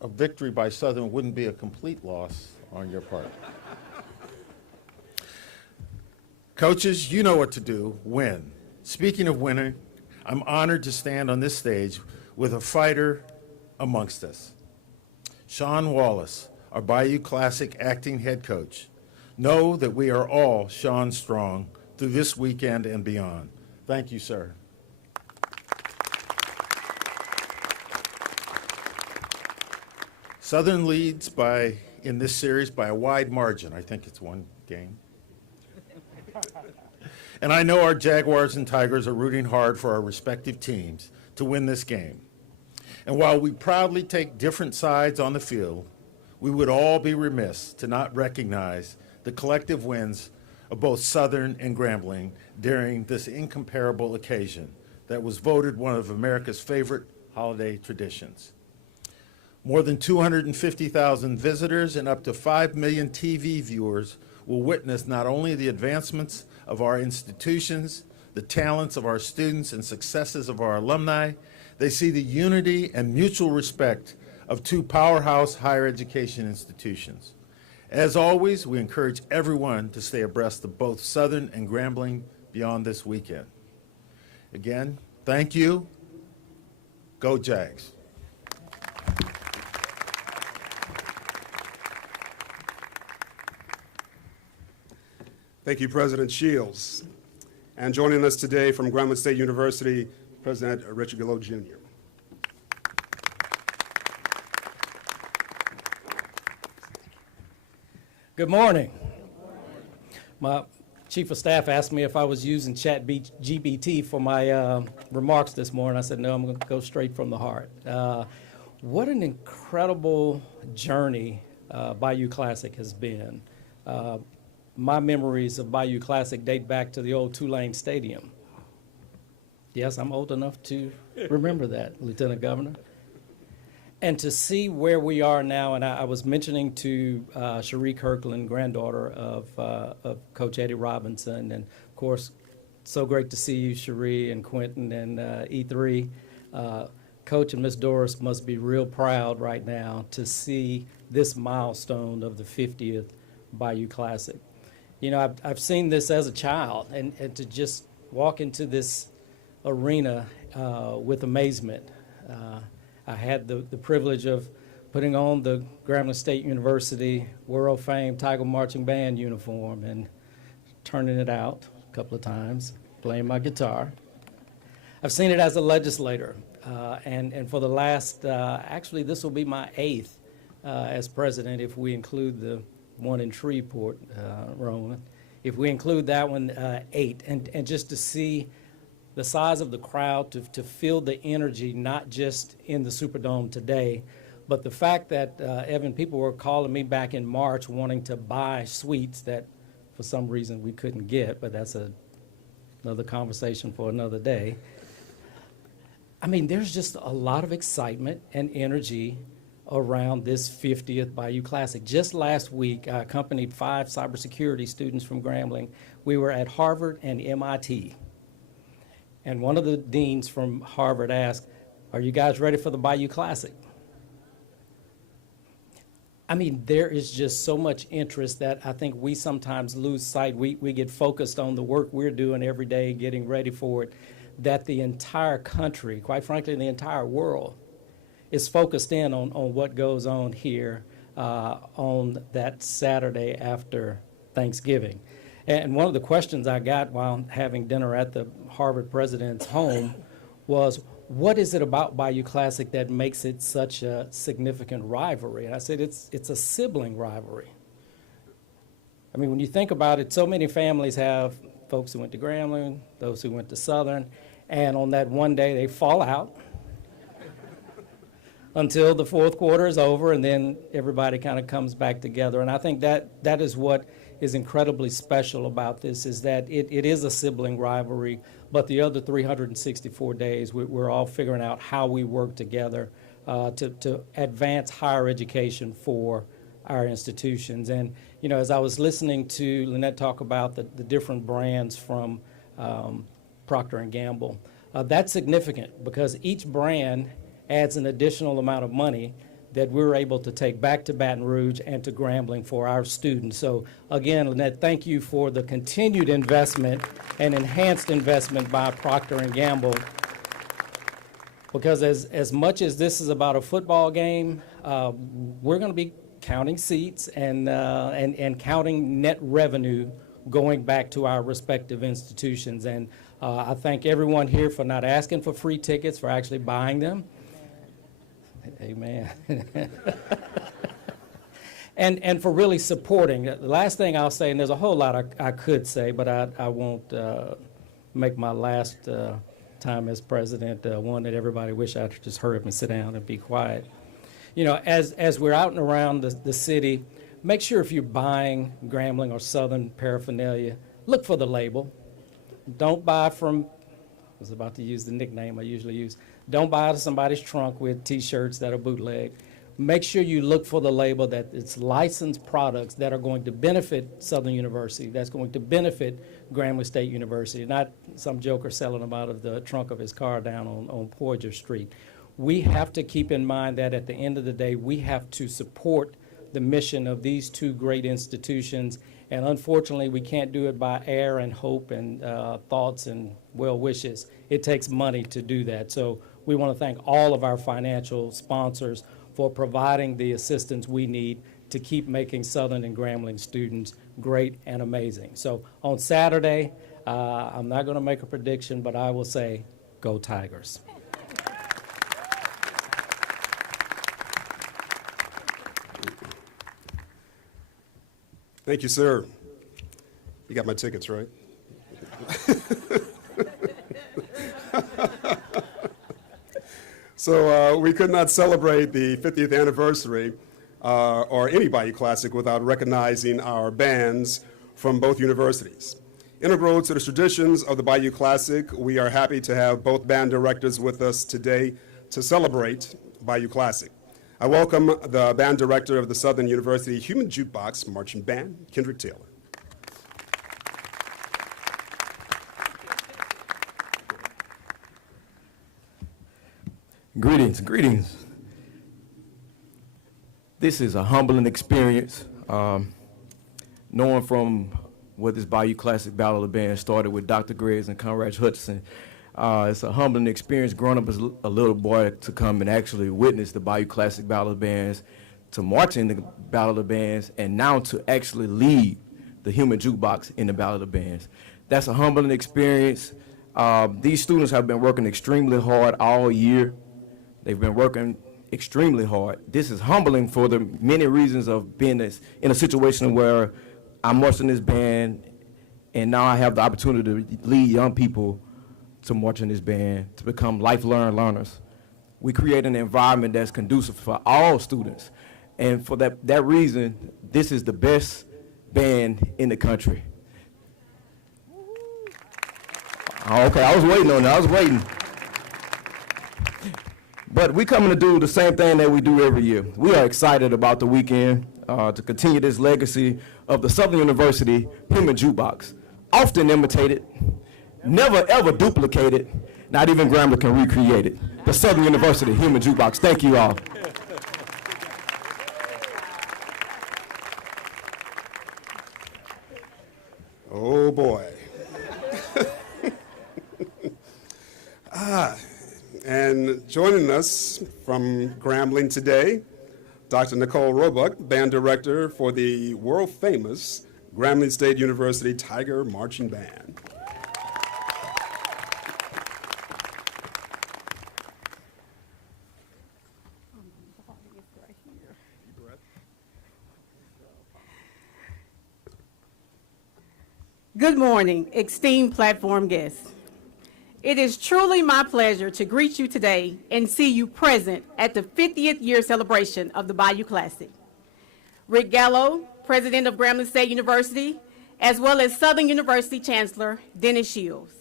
a victory by Southern wouldn't be a complete loss on your part. Coaches, you know what to do, win. Speaking of winning, I'm honored to stand on this stage with a fighter amongst us. Sean Wallace, our Bayou Classic acting head coach. Know that we are all Sean strong through this weekend and beyond. Thank you, sir. Southern leads in this series by a wide margin. I think it's one game. And I know our Jaguars and Tigers are rooting hard for our respective teams to win this game. And while we proudly take different sides on the field, we would all be remiss to not recognize the collective wins of both Southern and Grambling during this incomparable occasion that was voted one of America's favorite holiday traditions. More than 250,000 visitors and up to 5 million TV viewers will witness not only the advancements of our institutions, the talents of our students, and successes of our alumni, they see the unity and mutual respect of two powerhouse higher education institutions. As always, we encourage everyone to stay abreast of both Southern and Grambling beyond this weekend. Again, thank you. Go Jags. Thank you, President Shields. And joining us today from Grambling State University, President Richard Gallo, Jr. Good morning. My chief of staff asked me if I was using GPT for my remarks this morning. I said, no, I'm going to go straight from the heart. What an incredible journey Bayou Classic has been. My memories of Bayou Classic date back to the old Tulane Stadium. Yes, I'm old enough to remember that, Lieutenant Governor. And to see where we are now, and I was mentioning to Cherie Kirkland, granddaughter of Coach Eddie Robinson, and of course, so great to see you, Cherie and Quentin and E3. Coach and Miss Doris must be real proud right now to see this milestone of the 50th Bayou Classic. You know, I've seen this as a child, and to just walk into this arena with amazement. I had the privilege of putting on the Grambling State University World Fame Tiger Marching Band uniform and turning it out a couple of times, playing my guitar. I've seen it as a legislator, and for the last, actually this will be my 8th as president if we include the one in Shreveport, Roman. If we include that one, 8, and just to see the size of the crowd, to feel the energy, not just in the Superdome today, but the fact that, Evan, people were calling me back in March wanting to buy suites that for some reason we couldn't get, but that's another conversation for another day. I mean, there's just a lot of excitement and energy around this 50th Bayou Classic. Just last week, I accompanied 5 cybersecurity students from Grambling. We were at Harvard and MIT. And one of the deans from Harvard asked, are you guys ready for the Bayou Classic? I mean, there is just so much interest that I think we sometimes lose sight. We get focused on the work we're doing every day, getting ready for it, that the entire country, quite frankly, the entire world, is focused in on what goes on here on that Saturday after Thanksgiving. And one of the questions I got while having dinner at the Harvard president's home was, what is it about Bayou Classic that makes it such a significant rivalry? And I said, it's a sibling rivalry. I mean, when you think about it, so many families have folks who went to Grambling, those who went to Southern, and on that one day they fall out until the fourth quarter is over, and then everybody kind of comes back together. And I think that is what is incredibly special about this, is that it is a sibling rivalry, but the other 364 days, we're all figuring out how we work together to advance higher education for our institutions. And, you know, as I was listening to Lynette talk about the different brands from Procter & Gamble, that's significant because each brand adds an additional amount of money that we're able to take back to Baton Rouge and to Grambling for our students. So again, Lynette, thank you for the continued investment and enhanced investment by Procter & Gamble, because as much as this is about a football game, we're going to be counting seats and counting net revenue going back to our respective institutions. And I thank everyone here for not asking for free tickets, for actually buying them. Amen. and for really supporting. The last thing I'll say, and there's a whole lot I could say, but I won't make my last time as president one that everybody wish I'd just hurry up and sit down and be quiet. You know, as we're out and around the city, make sure if you're buying Grambling or Southern paraphernalia, look for the label. Don't buy from, I was about to use the nickname I usually use, don't buy out of somebody's trunk with T-shirts that are bootleg. Make sure you look for the label that it's licensed products that are going to benefit Southern University, that's going to benefit Grambling State University, not some joker selling them out of the trunk of his car down on Poydger Street. We have to keep in mind that at the end of the day, we have to support the mission of these two great institutions, and unfortunately, we can't do it by air and hope and thoughts and well wishes. It takes money to do that. So we want to thank all of our financial sponsors for providing the assistance we need to keep making Southern and Grambling students great and amazing. So on Saturday, I'm not going to make a prediction, but I will say, go Tigers. Thank you, sir. You got my tickets, right? So we could not celebrate the 50th anniversary or any Bayou Classic without recognizing our bands from both universities. Integral to the traditions of the Bayou Classic, we are happy to have both band directors with us today to celebrate Bayou Classic. I welcome the band director of the Southern University Human Jukebox Marching Band, Kendrick Taylor. Greetings, greetings. This is a humbling experience. Knowing from where this Bayou Classic Battle of the Bands started with Dr. Griggs and Conrad Hudson, it's a humbling experience growing up as a little boy to come and actually witness the Bayou Classic Battle of the Bands, to march in the Battle of the Bands, and now to actually lead the Human Jukebox in the Battle of the Bands. That's a humbling experience. These students have been working extremely hard all year. They've been working extremely hard. This is humbling for the many reasons of being in a situation where I'm marching this band, and now I have the opportunity to lead young people to march in this band, to become lifelong learners. We create an environment that's conducive for all students. And for that reason, this is the best band in the country. Okay, I was waiting on that, I was waiting. But we're coming to do the same thing that we do every year. We are excited about the weekend to continue this legacy of the Southern University Human Jukebox. Often imitated, never ever duplicated, not even Grambling can recreate it. The Southern University Human Jukebox. Thank you all. Oh boy. And joining us from Grambling today, Dr. Nicole Roebuck, band director for the world-famous Grambling State University Tiger Marching Band. Good morning, esteemed platform guests. It is truly my pleasure to greet you today and see you present at the 50th year celebration of the Bayou Classic. Rick Gallo, president of Grambling State University, as well as Southern University Chancellor Dennis Shields.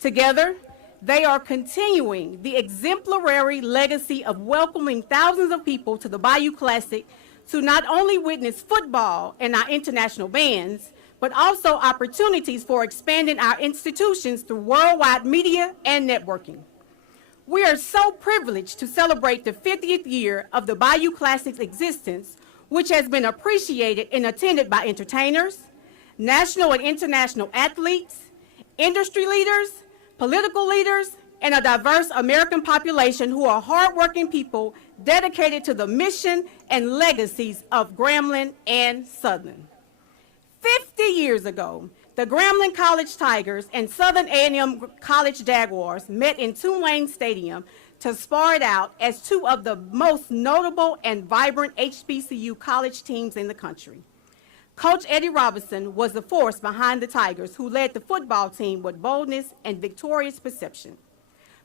Together, they are continuing the exemplary legacy of welcoming thousands of people to the Bayou Classic to not only witness football and our international bands, but also opportunities for expanding our institutions through worldwide media and networking. We are so privileged to celebrate the 50th year of the Bayou Classic's existence, which has been appreciated and attended by entertainers, national and international athletes, industry leaders, political leaders, and a diverse American population who are hardworking people dedicated to the mission and legacies of Grambling and Southern. 50 years ago, the Grambling College Tigers and Southern A&M College Jaguars met in Tulane Stadium to spar it out as two of the most notable and vibrant HBCU college teams in the country. Coach Eddie Robinson was the force behind the Tigers, who led the football team with boldness and victorious perception.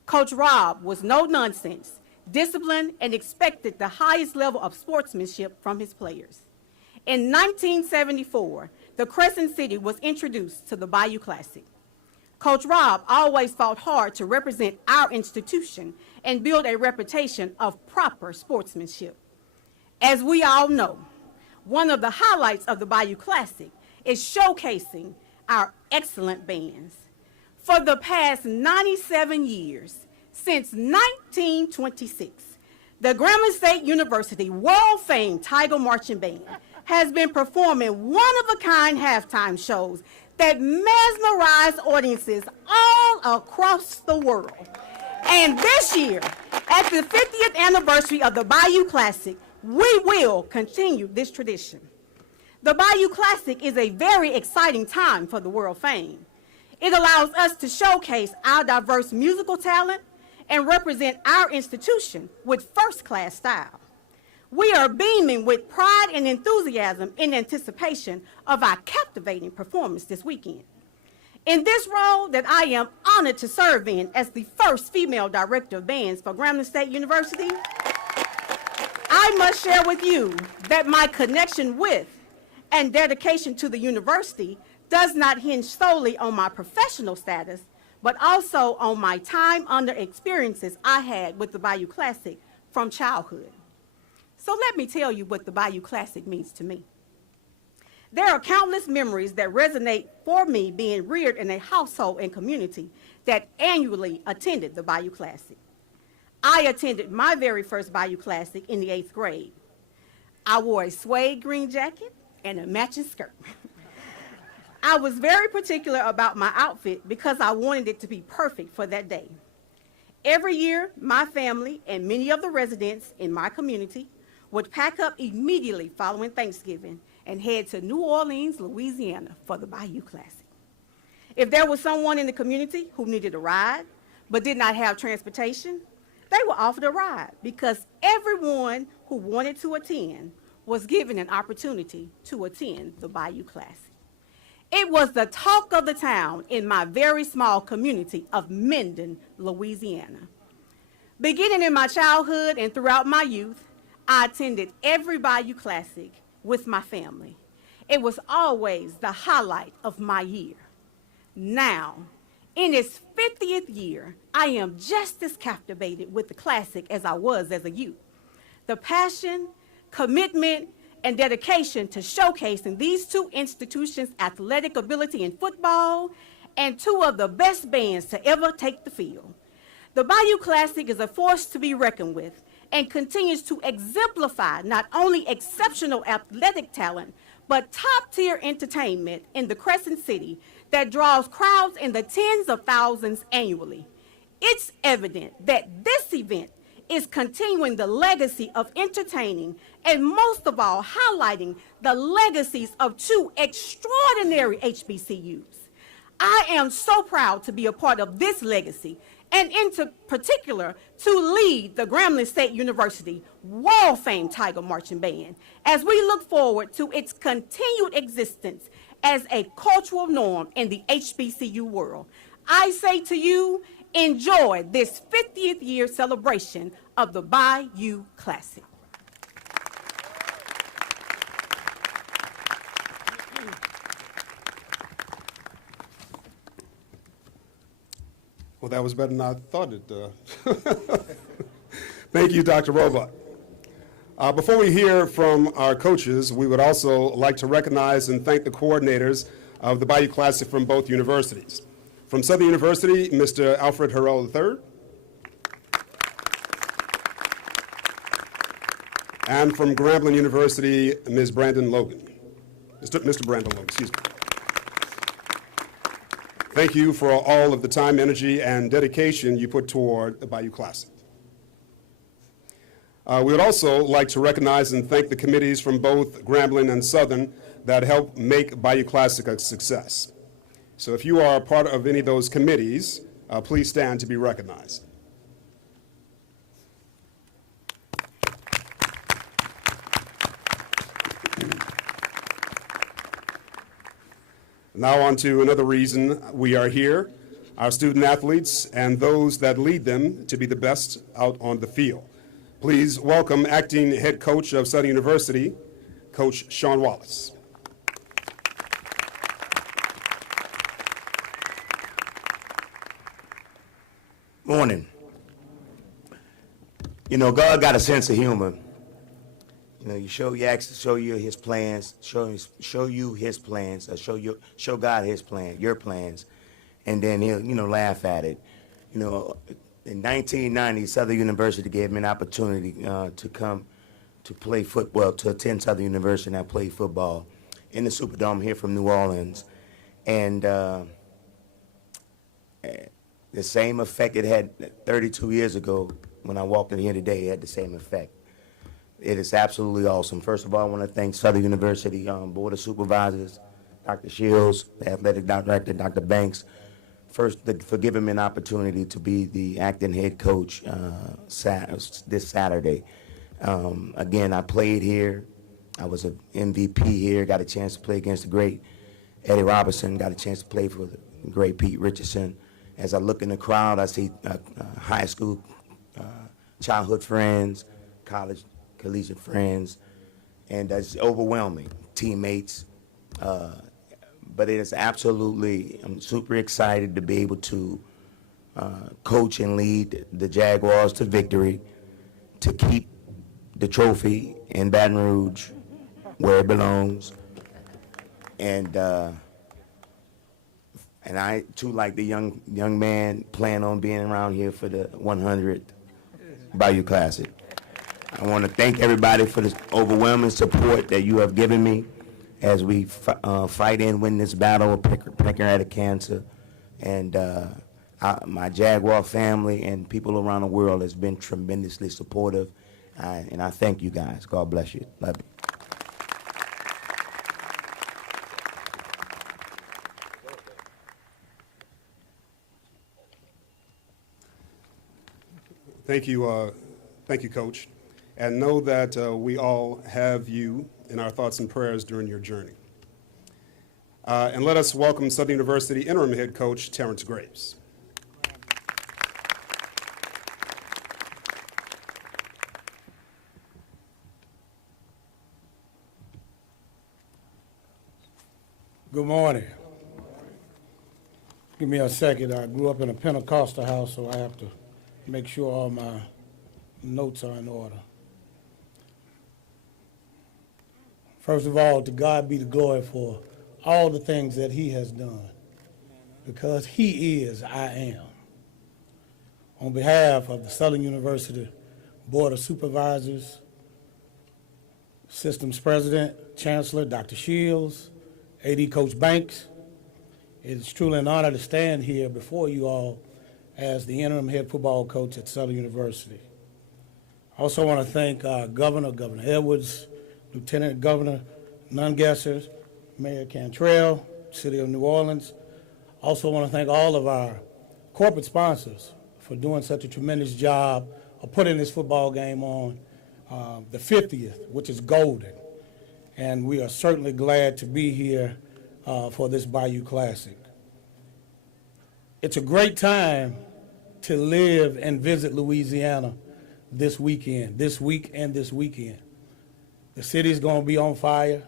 Coach Rob was no nonsense, disciplined, and expected the highest level of sportsmanship from his players. In 1974, the Crescent City was introduced to the Bayou Classic. Coach Rob always fought hard to represent our institution and build a reputation of proper sportsmanship. As we all know, one of the highlights of the Bayou Classic is showcasing our excellent bands. For the past 97 years, since 1926, the Grambling State University world-famed Tiger Marching Band has been performing one-of-a-kind halftime shows that mesmerize audiences all across the world. And this year, at the 50th anniversary of the Bayou Classic, we will continue this tradition. The Bayou Classic is a very exciting time for the world fame. It allows us to showcase our diverse musical talent and represent our institution with first-class style. We are beaming with pride and enthusiasm in anticipation of our captivating performance this weekend. In this role that I am honored to serve in as the first female director of bands for Grambling State University, I must share with you that my connection with and dedication to the university does not hinge solely on my professional status, but also on my time-honored experiences I had with the Bayou Classic from childhood. So let me tell you what the Bayou Classic means to me. There are countless memories that resonate for me being reared in a household and community that annually attended the Bayou Classic. I attended my very first Bayou Classic in the 8th grade. I wore a suede green jacket and a matching skirt. I was very particular about my outfit because I wanted it to be perfect for that day. Every year, my family and many of the residents in my community would pack up immediately following Thanksgiving and head to New Orleans, Louisiana for the Bayou Classic. If there was someone in the community who needed a ride but did not have transportation, they were offered a ride because everyone who wanted to attend was given an opportunity to attend the Bayou Classic. It was the talk of the town in my very small community of Minden, Louisiana. Beginning in my childhood and throughout my youth, I attended every Bayou Classic with my family. It was always the highlight of my year. Now, in its 50th year, I am just as captivated with the Classic as I was as a youth. The passion, commitment, and dedication to showcasing these two institutions' athletic ability in football and two of the best bands to ever take the field. The Bayou Classic is a force to be reckoned with and continues to exemplify not only exceptional athletic talent, but top-tier entertainment in the Crescent City that draws crowds in the tens of thousands annually. It's evident that this event is continuing the legacy of entertaining and most of all highlighting the legacies of two extraordinary HBCUs. I am so proud to be a part of this legacy and in particular to lead the Grambling State University world-famed Tiger Marching Band as we look forward to its continued existence as a cultural norm in the HBCU world. I say to you, enjoy this 50th year celebration of the Bayou Classic. Well, that was better than I thought it. Thank you, Dr. Roebuck. Before we hear from our coaches, we would also like to recognize and thank the coordinators of the Bayou Classic from both universities. From Southern University, Mr. Alfred Harrell III. And from Grambling University, Ms. Brandon Logan. Mr. Brandon Logan, excuse me. Thank you for all of the time, energy, and dedication you put toward the Bayou Classic. We would also like to recognize and thank the committees from both Grambling and Southern that helped make Bayou Classic a success. So if you are a part of any of those committees, please stand to be recognized. Now on to another reason we are here, our student athletes and those that lead them to be the best out on the field. Please welcome acting head coach of Southern University, Coach Sean Wallace. Morning. You know, God got a sense of humor. You know, you ask to show you his plans, show you his plans, or show God his plan, your plans, and then he'll, laugh at it. You know, in 1990, Southern University gave me an opportunity to come to play football, to attend Southern University, and I played football in the Superdome here from New Orleans. And the same effect it had 32 years ago when I walked in here today, it had the same effect. It is absolutely awesome. First of all, I want to thank Southern University Board of Supervisors, Dr. Shields, the athletic director, Dr. Banks, first for giving me an opportunity to be the acting head coach this Saturday. Again, I played here. I was an MVP here. Got a chance to play against the great Eddie Robinson. Got a chance to play for the great Pete Richardson. As I look in the crowd, I see high school, childhood friends, college, collegiate friends, and that's overwhelming. Teammates. But it is absolutely, I'm super excited to be able to coach and lead the Jaguars to victory, to keep the trophy in Baton Rouge where it belongs. And I, too, like the young man, plan on being around here for the 100th Bayou Classic. I want to thank everybody for the overwhelming support that you have given me as we fight and win this battle of pancreatic cancer. And my Jaguar family and people around the world has been tremendously supportive. And I thank you guys. God bless you. Love you. Thank you, Coach. And know that we all have you in our thoughts and prayers during your journey. And let us welcome Southern University interim head coach, Terrence Graves. Good morning. Give me a second. I grew up in a Pentecostal house, so I have to make sure all my notes are in order. First of all, to God be the glory for all the things that he has done, because he is I am. On behalf of the Southern University Board of Supervisors, Systems President, Chancellor, Dr. Shields, AD Coach Banks, it is truly an honor to stand here before you all as the interim head football coach at Southern University. I also want to thank Governor Edwards, Lieutenant Governor Nungesser, Mayor Cantrell, City of New Orleans. Also want to thank all of our corporate sponsors for doing such a tremendous job of putting this football game on, the 50th, which is golden. And we are certainly glad to be here for this Bayou Classic. It's a great time to live and visit Louisiana this weekend, this week and this weekend. The city's going to be on fire,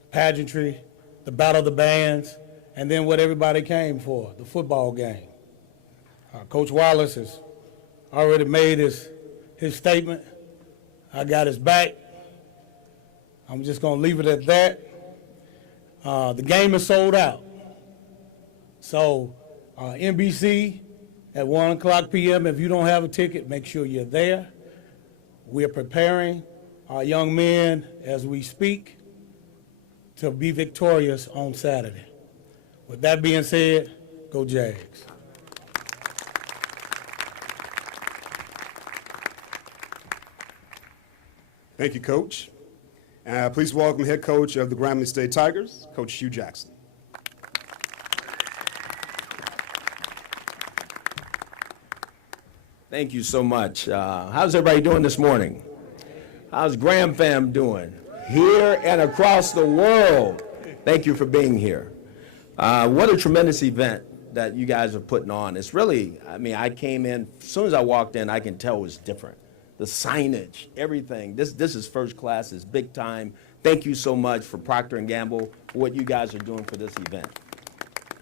the pageantry, the battle of the bands, and then what everybody came for, the football game. Coach Wallace has already made his statement. I got his back. I'm just going to leave it at that. The game is sold out. So NBC at 1 p.m. If you don't have a ticket, make sure you're there. We are preparing our young men as we speak to be victorious on Saturday. With that being said, go Jags. Thank you, Coach. Please welcome head coach of the Grambling State Tigers, Coach Hugh Jackson. Thank you so much. How's everybody doing this morning? How's Graham fam doing? Here and across the world. Thank you for being here. What a tremendous event that you guys are putting on. It's really, I mean, I came in, as soon as I walked in, I can tell it was different. The signage, everything. This is first class, it's big time. Thank you so much for Procter & Gamble for what you guys are doing for this event.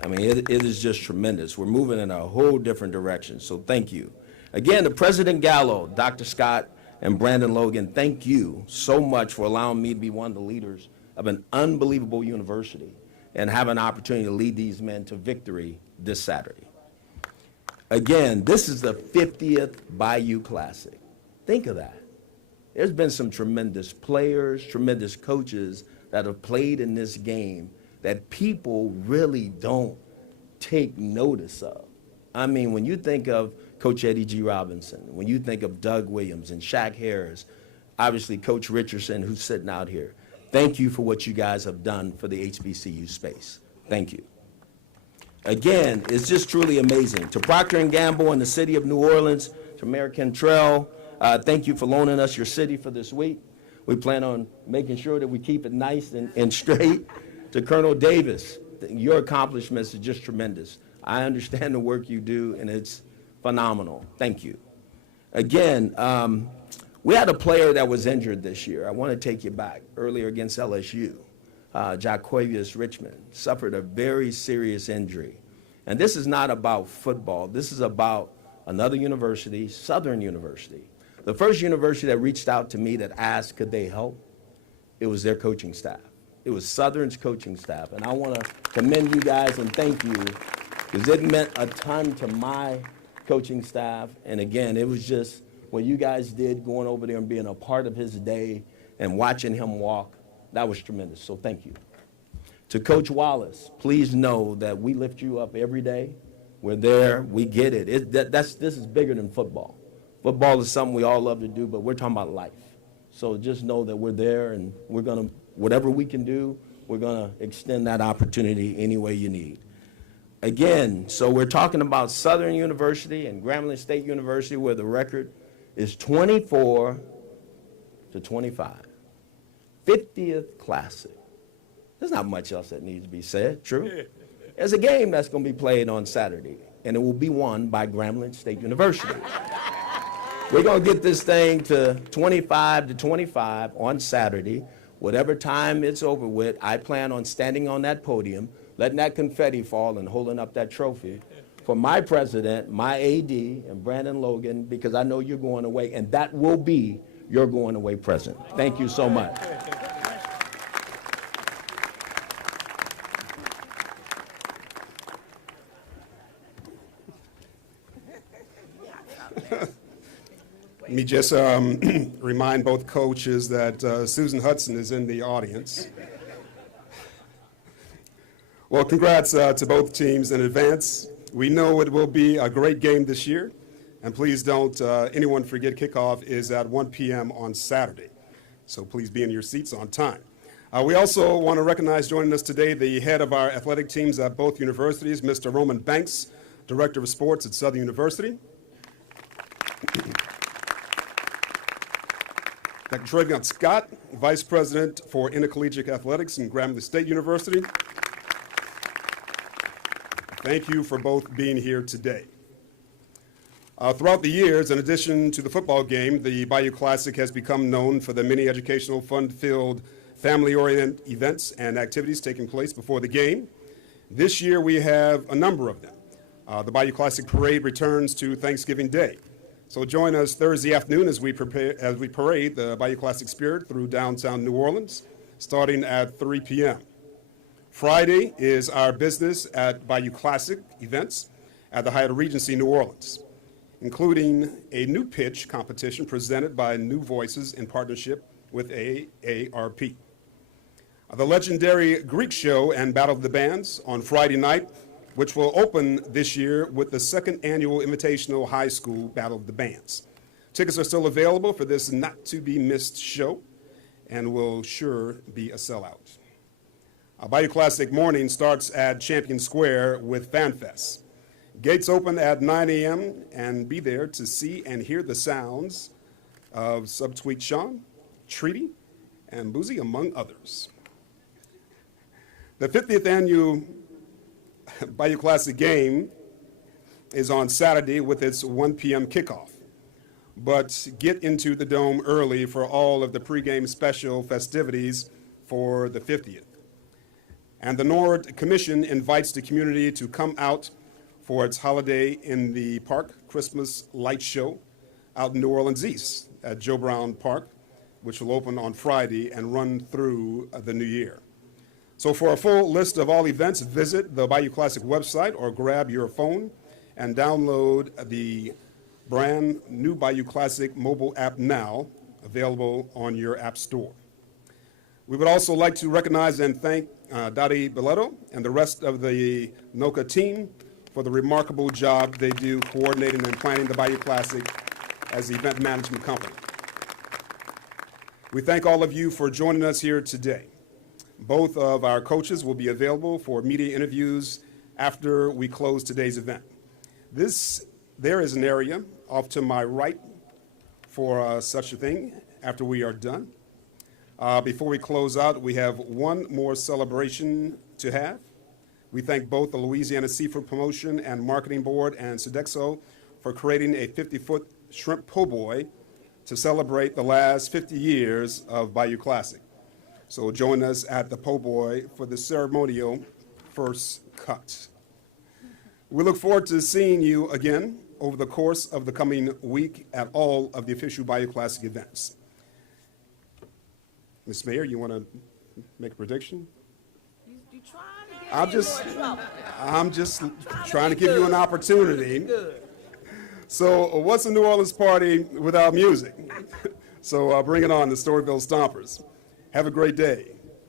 I mean, it is just tremendous. We're moving in a whole different direction, so thank you. Again, the President Gallo, Dr. Scott, and Brandon Logan, thank you so much for allowing me to be one of the leaders of an unbelievable university and have an opportunity to lead these men to victory this Saturday. Again, this is the 50th Bayou Classic. Think of that. There's been some tremendous players, tremendous coaches that have played in this game that people really don't take notice of. I mean, when you think of Coach Eddie G. Robinson, when you think of Doug Williams and Shaq Harris, obviously Coach Richardson, who's sitting out here, thank you for what you guys have done for the HBCU space. Thank you. Again, it's just truly amazing. To Procter & Gamble and the City of New Orleans, to Mayor Cantrell, Thank you for loaning us your city for this week. We plan on making sure that we keep it nice and straight. To Colonel Davis, your accomplishments are just tremendous. I understand the work you do, and it's phenomenal. Thank you. Again, we had a player that was injured this year. I want to take you back. Earlier against LSU, Jaquavius Richmond suffered a very serious injury. And this is not about football. This is about another university, Southern University. The first university that reached out to me that asked could they help, it was their coaching staff. It was Southern's coaching staff. And I want to commend you guys and thank you, because it meant a ton to my coaching staff. And again, it was just what you guys did, going over there and being a part of his day and watching him walk. That was tremendous, so thank you. To Coach Wallace, please know that we lift you up every day. We're there, we get it. This is bigger than football. Football is something we all love to do, but we're talking about life. So just know that we're there, and we're gonna, whatever we can do, we're gonna extend that opportunity any way you need. Again, so we're talking about Southern University and Grambling State University, where the record is 24-25. 50th Classic. There's not much else that needs to be said, true? There's a game that's going to be played on Saturday, and it will be won by Grambling State University. We're going to get this thing to 25-25 on Saturday. Whatever time it's over with, I plan on standing on that podium, letting that confetti fall and holding up that trophy for my president, my AD, and Brandon Logan, because I know you're going away, and that will be your going away present. Thank you so much. Let me just remind both coaches that Susan Hudson is in the audience. Well, congrats to both teams in advance. We know it will be a great game this year, and please don't anyone forget kickoff is at 1 p.m. on Saturday, so please be in your seats on time. We also want to recognize joining us today the head of our athletic teams at both universities, Mr. Roman Banks, Director of Sports at Southern University. Dr. Travion Scott, Vice President for Intercollegiate Athletics in Grambling State University. Thank you for both being here today. Throughout the years, in addition to the football game, the Bayou Classic has become known for the many educational, fun-filled, family-oriented events and activities taking place before the game. This year, we have a number of them. The Bayou Classic Parade returns to Thanksgiving Day. So join us Thursday afternoon as we parade the Bayou Classic spirit through downtown New Orleans, starting at 3 p.m. Friday is our Business at Bayou Classic events at the Hyatt Regency New Orleans, including a new pitch competition presented by New Voices in partnership with AARP. The legendary Greek show and Battle of the Bands on Friday night, which will open this year with the second annual Invitational High School Battle of the Bands. Tickets are still available for this not-to-be-missed show and will sure be a sellout. Bayou Classic morning starts at Champion Square with FanFest. Gates open at 9 a.m. and be there to see and hear the sounds of Subtweet Sean, Treaty, and Boozy, among others. The 50th annual Bayou Classic game is on Saturday with its 1 p.m. kickoff. But get into the Dome early for all of the pregame special festivities for the 50th. And the Nord Commission invites the community to come out for its Holiday in the Park Christmas Light Show out in New Orleans East at Joe Brown Park, which will open on Friday and run through the new year. So for a full list of all events, visit the Bayou Classic website or grab your phone and download the brand new Bayou Classic mobile app now, available on your app store. We would also like to recognize and thank Dottie Belletto and the rest of the NOCA team for the remarkable job they do coordinating and planning the Bayou Classic as the event management company. We thank all of you for joining us here today. Both of our coaches will be available for media interviews after we close today's event. There is an area off to my right for such a thing after we are done. Before we close out, we have one more celebration to have. We thank both the Louisiana Seafood Promotion and Marketing Board and Sodexo for creating a 50-foot shrimp po' boy to celebrate the last 50 years of Bayou Classic. So join us at the po' boy for the ceremonial first cut. We look forward to seeing you again over the course of the coming week at all of the official Bayou Classic events. Ms. Mayor, you want to make a prediction? I'm just trying to give you an opportunity. So what's a New Orleans party without music? So bring it on, the Storyville Stompers. Have a great day.